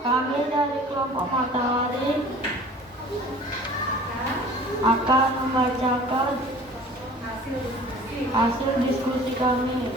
matahari akan membacakan hasil diskusi kami.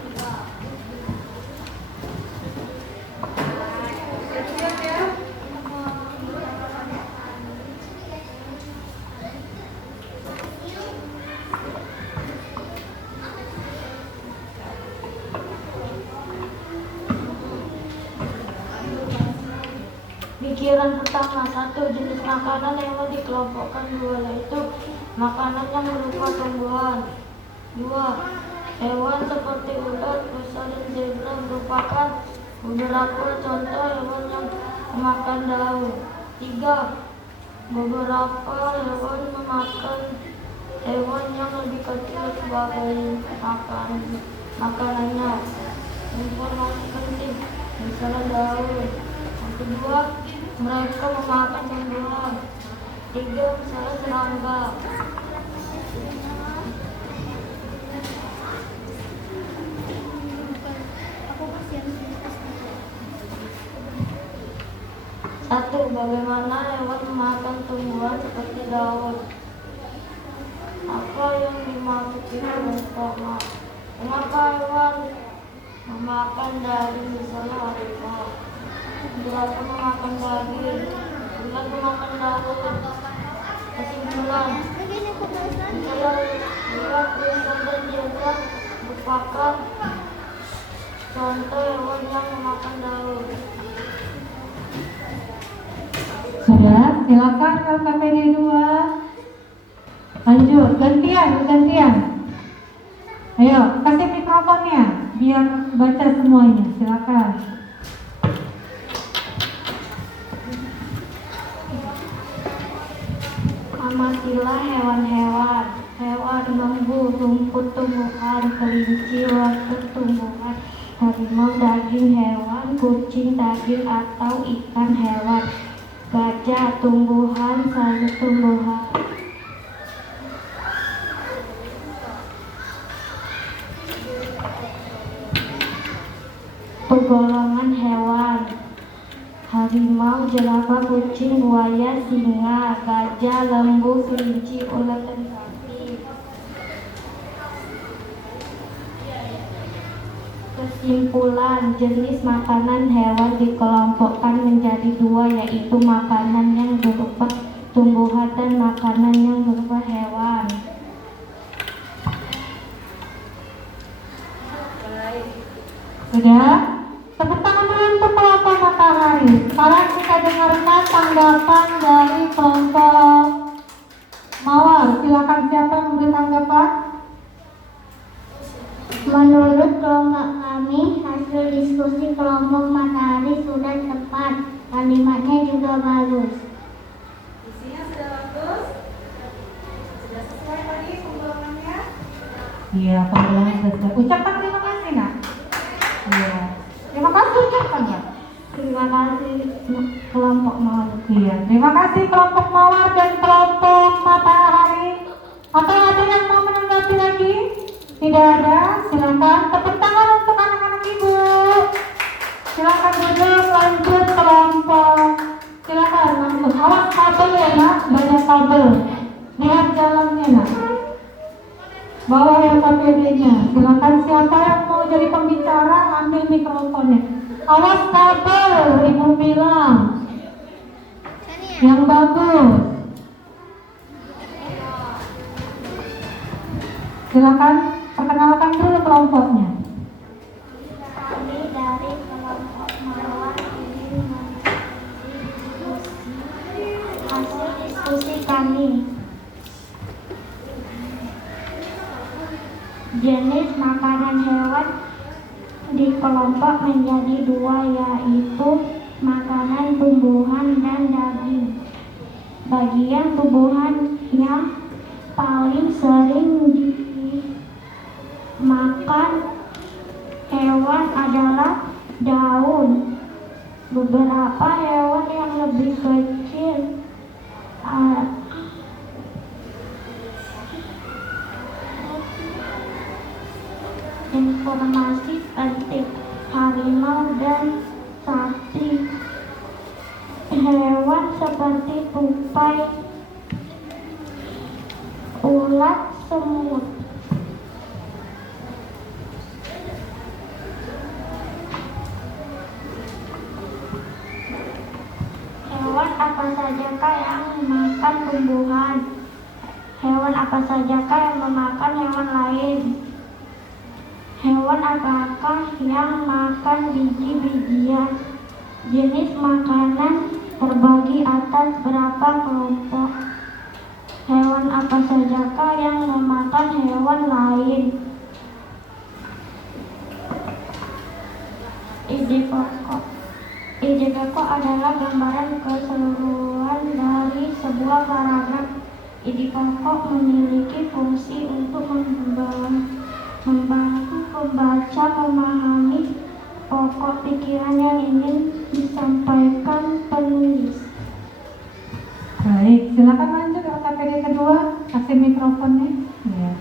Pikiran pertama, satu, jenis makanan yang mau dikelompokkan dua, yaitu makanan yang berupa tumbuhan. Dua, hewan seperti ulat, rusa, dan zebra merupakan Beberapa contoh hewan yang memakan daun. 3. Beberapa hewan memakan hewan yang lebih kecil sebagai makanannya. Informasi penting, misalnya daun. Yang kedua, mereka memakan tumbuhan. 3. Misalnya serangga. Satu, bagaimana hewan memakan tumbuhan seperti daun? Apa yang dimaksud itu? Pertama, mengapa hewan memakan daging, misalnya harimau? Berapa memakan daging? Bukan memakan daun. Kesimpulan, misalnya lihat tulisan dan zebra merupakan contoh hewan yang memakan daun. Sudah, silakan LKPD 2. Lanjut, gantian. Ayo, kasih mikrofonnya biar baca semuanya. Silakan. Amatilah hewan-hewan, hewan lembu, rumput tumbuhan, kelinci, waktu tumbuhan, harimau daging hewan, kucing daging atau ikan hewan, gajah tumbuhan, sayur tumbuhan. Golongan hewan: harimau, jerapah, kucing, buaya, singa, gajah, lembu, kelinci, ular, dan sapi. Kesimpulan, jenis makanan hewan dikelompokkan menjadi 2, yaitu makanan yang berupa tumbuhan dan makanan yang berupa hewan. Sudah? Tepuk tangan dulu untuk kelompok matahari. Sekarang kita dengarkan tanggapan dari kelompok mawar. Silakan, siapa yang memberi tanggapan? Menurut kelompok kami, hasil diskusi kelompok matahari sudah tepat. Kalimatnya juga bagus. Isinya sudah bagus. Sudah sesuai tadi pembawaannya. Iya, panggilan selesai. Ucapkan terima kasih, nak. Iya. Terima kasih, ucapkan ya. Terima kasih kelompok mawar. Iya, terima kasih kelompok mawar dan kelompok matahari. Apa ada yang mau menanggapi lagi? Tidak ada. Silakan tepuk tangan untuk anak-anak ibu. Silakan duduk, lanjut kelompok. Silakan langsung. Awas kabel ya, nak. Banyak kabel. Lihat jalannya, nak. Bawa LKPD-nya. Silakan, siapa yang mau jadi pembicara, ambil mikrofonnya. Awas kabel, ibu bilang. Yang bagus. Silakan perkenalkan dulu kelompoknya. Kami dari kelompok mawar ingin hasil diskusi kami. Jenis makanan hewan dikelompok menjadi 2, yaitu makanan tumbuhan dan daging. Bagian tumbuhan yang paling sering dimakan hewan adalah daun. Beberapa hewan yang lebih kecil informasi penting, harimau dan sapi. Hewan seperti tupai, ulat, semut. Hewan apa sajakah yang memakan tumbuhan? Hewan apa sajakah yang memakan hewan lain? Hewan apakah yang makan biji-bijian? Jenis makanan terbagi atas berapa kelompok? Hewan apa sajakah yang memakan hewan lain? ide pokok. Ide pokok adalah gambaran keseluruhan dari sebuah paragraf. Ide pokok memiliki fungsi untuk membantu pembaca memahami pokok pikiran yang ingin disampaikan penulis. Baik, silakan lanjut LKPD kedua, kasih mikrofonnya. Ya.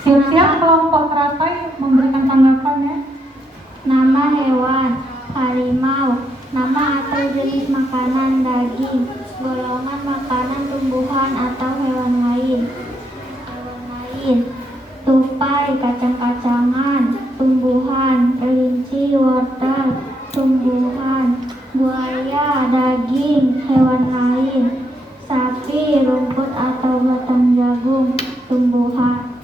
Siap-siap kelompok terapai memberikan tanggapannya. Nama hewan, harimau. Nama atau jenis makanan, daging. Golongan makanan, tumbuhan atau hewan lain. Tupai, kacang-kacangan. Tumbuhan, kelinci, wortel. Tumbuhan, buaya, daging, hewan lain. Sapi, rumput atau batang jagung. Tumbuhan.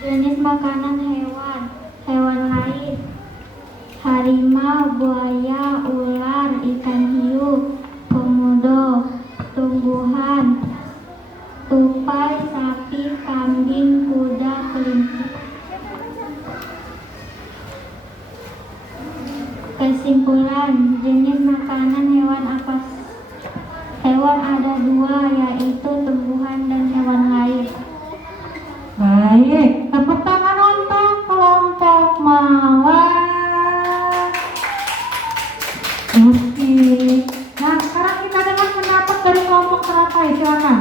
Jenis makanan hewan, hewan lain. Harimau, buaya, ular, ikan hiu, komodo. Tumbuhan, tupai, sapi, kambing, kuda, kelinci. Kesimpulan, jenis makanan hewan apa? Hewan ada dua, yaitu tumbuhan dan hewan lain. Baik, tepuk tangan untuk kelompok mawar. Oke. Nah, sekarang kita dengar pendapat dari kelompok terapai, silakan.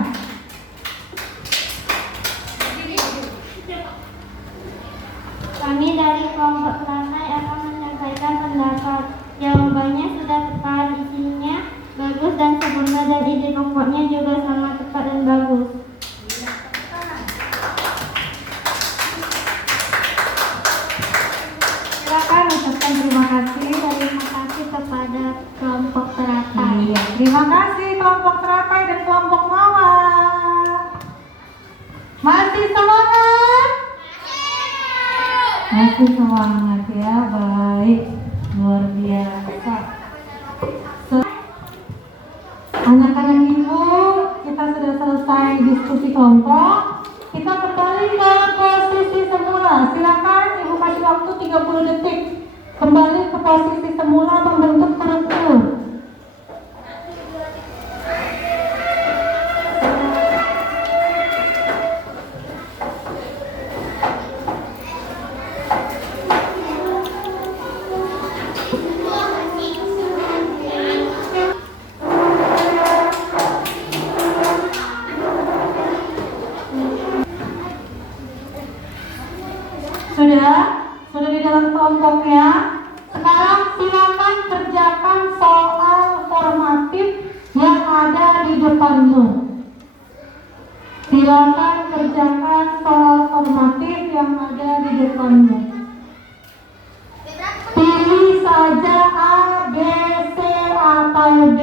Kami dari kelompok teratai akan menyampaikan pendapat. Jawabannya sudah tepat, isinya bagus dan sempurna, dan ide pokoknya juga sangat tepat dan bagus. Silakan ucapkan terima kasih. Terima kasih kepada kelompok teratai. Iya, terima kasih kelompok terapai dan kelompok mawar. Masih semangat? Masih semangat ya, baik, luar biasa. Anak-anak ibu, kita sudah selesai diskusi kelompok. Kita kembali ke posisi semula. Silakan ibu kasih waktu 30 detik. Kembali ke posisi semula membentuk struktur. Sudah di dalam kelompoknya. Sekarang silakan kerjakan soal formatif yang ada di depanmu. Silakan kerjakan soal formatif yang ada di depanmu. Pilih saja A, B, C, atau D.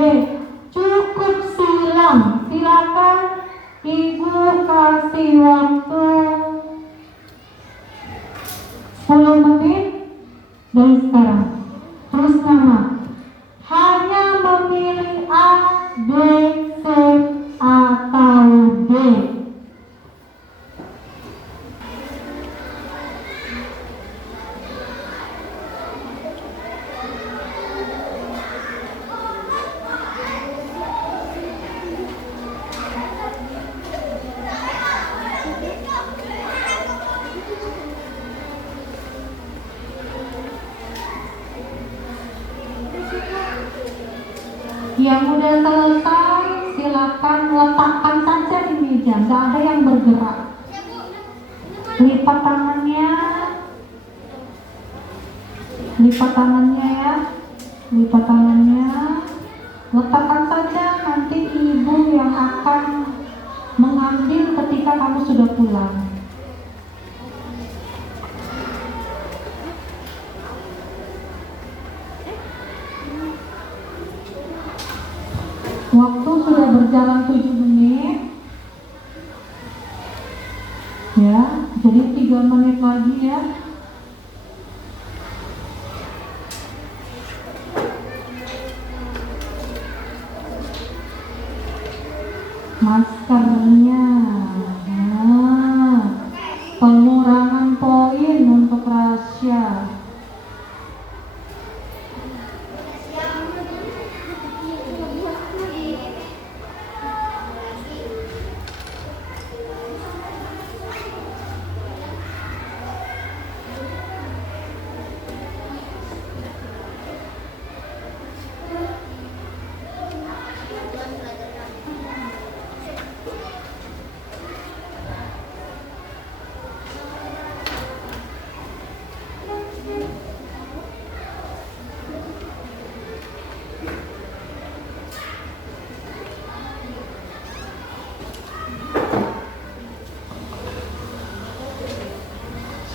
Cukup silang. Silakan ibu kasih waktu 10 menit dari sekarang. Terus nama. Hanya memilih A, B, C, atau D. Yang udah selesai, silakan letakkan saja di meja, nggak ada yang bergerak. Lipat tangannya ya, lipat tangannya, letakkan saja, nanti ibu yang akan mengambil ketika kamu sudah pulang. Waktu sudah berjalan 7 menit. Ya, jadi 3 menit lagi ya. Maskernya Pengurangan poin untuk Rasya.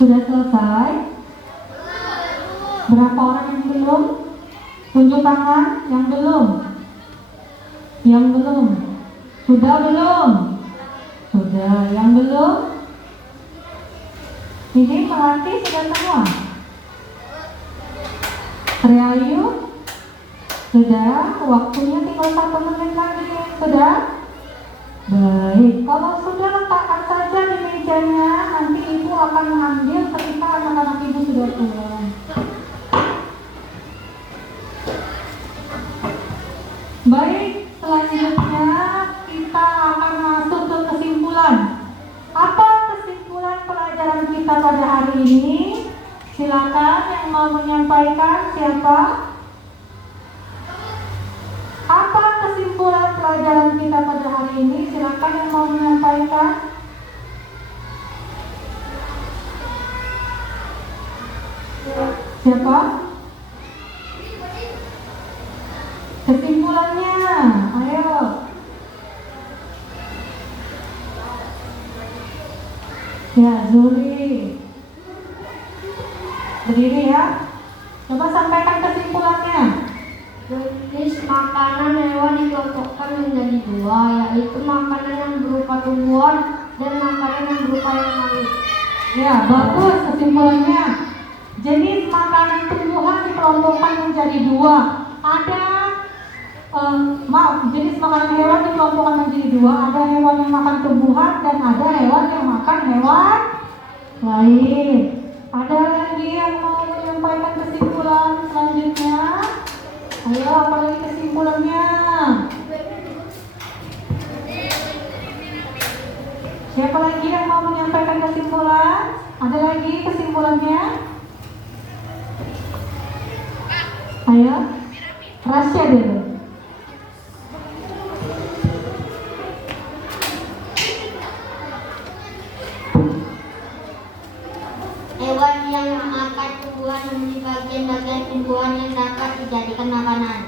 Sudah selesai? Berapa orang yang belum? Tunjuk tangan yang belum. Yang belum. Sudah belum? Sudah. Yang belum? Ini melatih sudah semua? Triayu? Sudah. Waktunya tinggal 1 menit lagi. Sudah? Baik, kalau sudah letakkan saja di mejanya, nanti ibu akan mengambil ketika anak-anak ibu sudah pulang. Baik, selanjutnya kita akan masuk ke kesimpulan. Apa kesimpulan pelajaran kita pada hari ini? Silakan yang mau menyampaikan, siapa? Apa kesimpulan pelajaran kita pada hari ini? Silakan yang mau menyampaikan. Siapa? Kesimpulannya, ayo. Ya, Zuri. Berdiri ya. Coba sampaikan kesimpulannya. Jenis makanan hewan dikelompokkan menjadi 2, yaitu makanan yang berupa tumbuhan dan makanan yang berupa yang lain. Ya, bagus kesimpulannya. Jenis makanan tumbuhan dikelompokkan menjadi 2. Ada jenis makanan hewan dikelompokkan menjadi 2. Ada hewan yang makan tumbuhan dan ada hewan yang makan hewan lain. Ada lagi yang mau menyampaikan kesimpulan selanjutnya? Ayo, apa lagi kesimpulannya? Siapa lagi yang mau menyampaikan kesimpulan? Ada lagi kesimpulannya? Ayo, Rasya dulu. Hewan yang makan tumbuhan memiliki bagian-bagian tumbuhan yang dapat dijadikan makanan.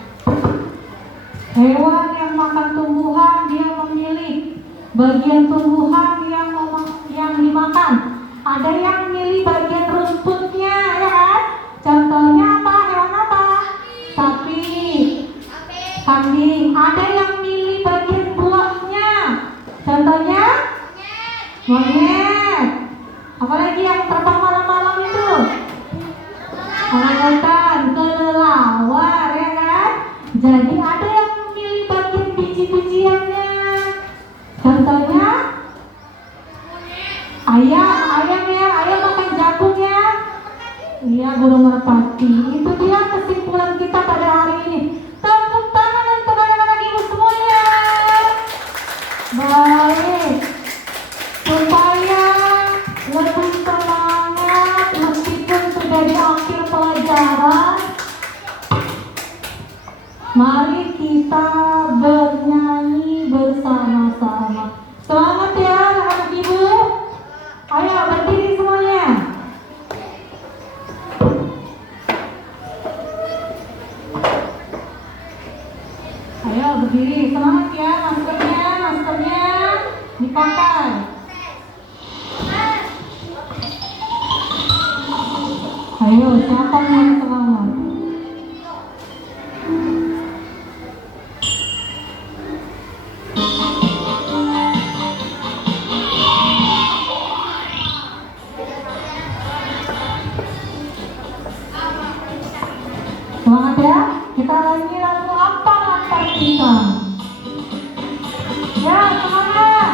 Hewan yang makan tumbuhan dia memilih bagian tumbuhan yang dimakan. Ada yang milih bagian rumputnya, ya kan? Contohnya apa? Hewan apa? Sapi, kambing. Ada yang milih bagian buahnya. Contohnya monyet. Apalagi yang terbang malam-malam itu? Orangutan, kelelawar, ya kan? Jadi ada yang memilih bagian biji-bijiannya. Contohnya ayam ya, ayam makan jagung ya. Iya, burung merpati. Itu dia kesimpulan kita pada hari ini. Tepuk tangan untuk anak-anak ibu semuanya. Baik, supaya lebih semangat meskipun sudah di akhir pelajaran, mari kita bernyanyi bersama-sama. Semangat ya anak-anak ibu. Ayo berdiri semuanya. Ayo berdiri, semangat ya. Maskernya dipakai. Ayo, siapa yang semangat? Semangat ya, kita lagi lagu apa kita? Ya, semangat.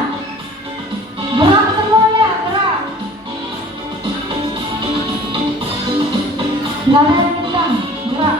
Gerak semua ya, gerak. Nggak ada yang kencang, gerak.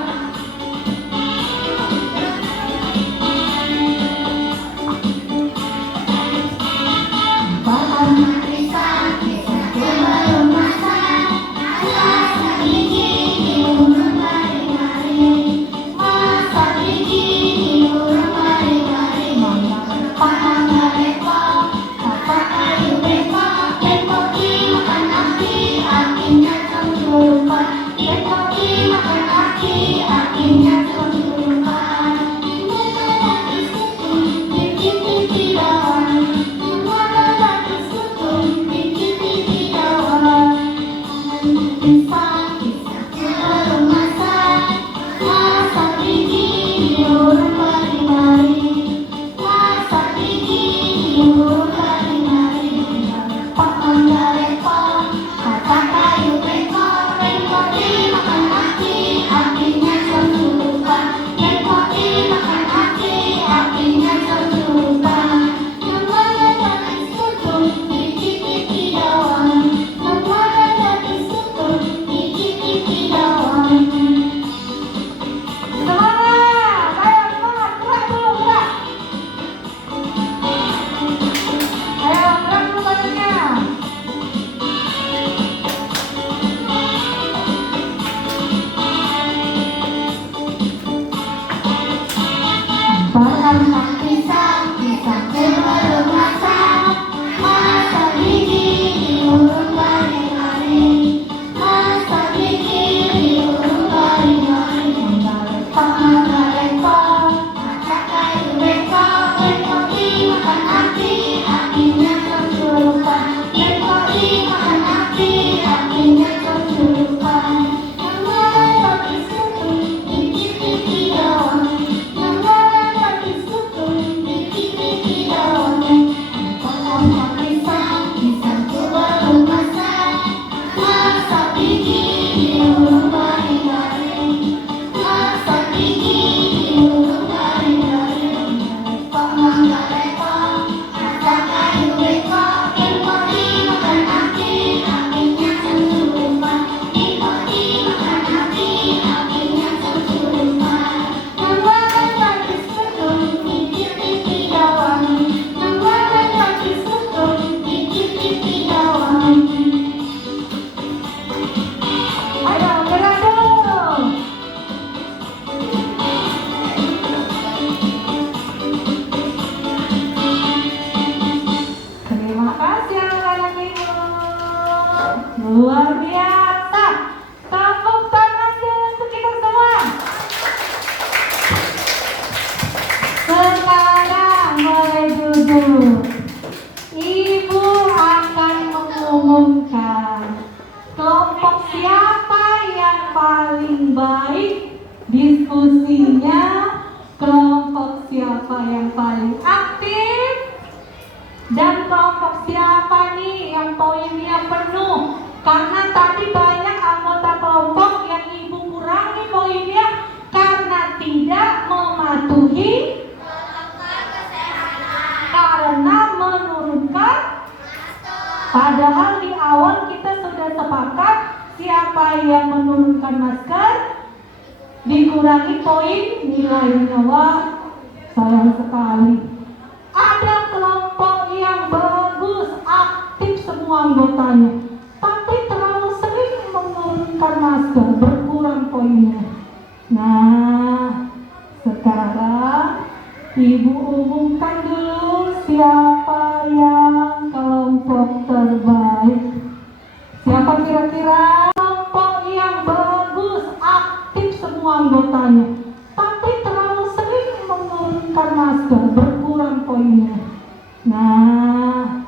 Luar biasa. Tepuk tangan dulu untuk kita semua. Sekarang mulai duduk. Ibu akan mengumumkan kelompok siapa yang paling baik diskusinya, kelompok siapa yang paling aktif, dan kelompok siapa nih yang poinnya penuh. Karena tadi banyak anggota kelompok yang ibu kurangi poinnya karena tidak mematuhi karena menurunkan. Padahal di awal kita sudah sepakat siapa yang menurunkan masker dikurangi poin nilainya. Wah, sayang sekali. Ada kelompok yang bagus, aktif semua anggotanya, tapi terlalu sering menurunkan masker, berkurang poinnya. Nah, sekarang ibu umumkan dulu siapa yang kelompok terbaik. Siapa kira-kira kelompok yang bagus, aktif semua anggotanya, tapi terlalu sering menurunkan masker, berkurang poinnya. Nah,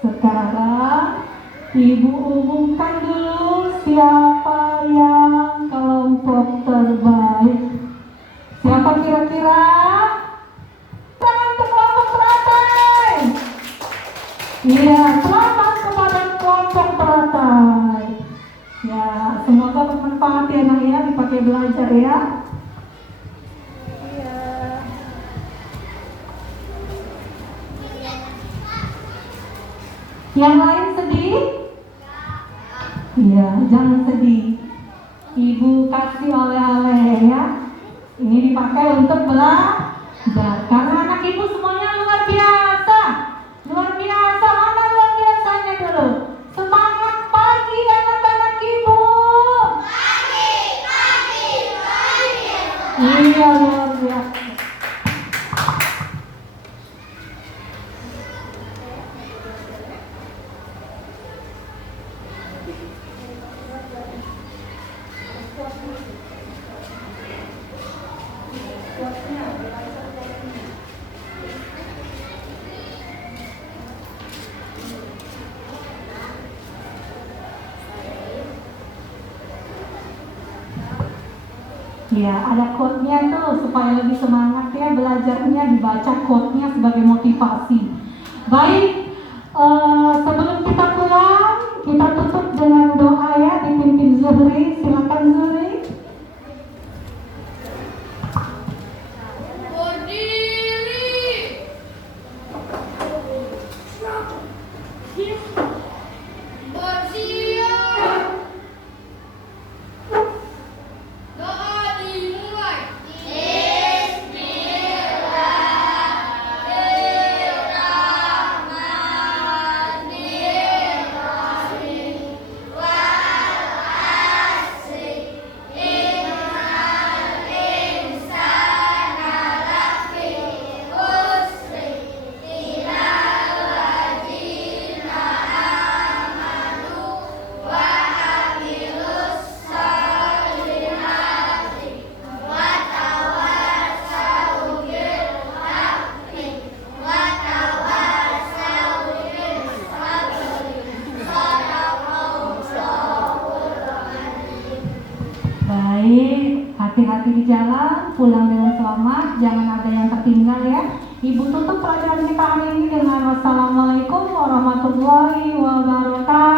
sekarang ibu umumkan dulu siapa yang kelompok terbaik. Siapa kira-kira? Tangan ke kelompok teratai. Iya, selamat kepada kelompok teratai. Ya, semoga bermanfaat ya nak ya, dipakai belajar ya. Yang lain sedih? Iya, jangan sedih. Ibu kasih oleh-oleh ya. Ini dipakai untuk belajar. Karena anak ibu semuanya luar biasa. Luar biasa. Mana luar biasanya dulu? Semangat pagi anak-anak ibu. Iya luar biasa. Ya, ada quote-nya tuh supaya lebih semangat ya belajarnya, dibaca quote-nya sebagai motivasi. Baik, sebelum kita pulang, kita tutup dengan doa ya, dipimpin Zuhri. Silakan Zuhri. Baik, hati-hati di jalan, pulang dengan selamat, jangan ada yang tertinggal ya. Ibu tutup pelajaran kita hari ini dengan wassalamualaikum warahmatullahi wabarakatuh.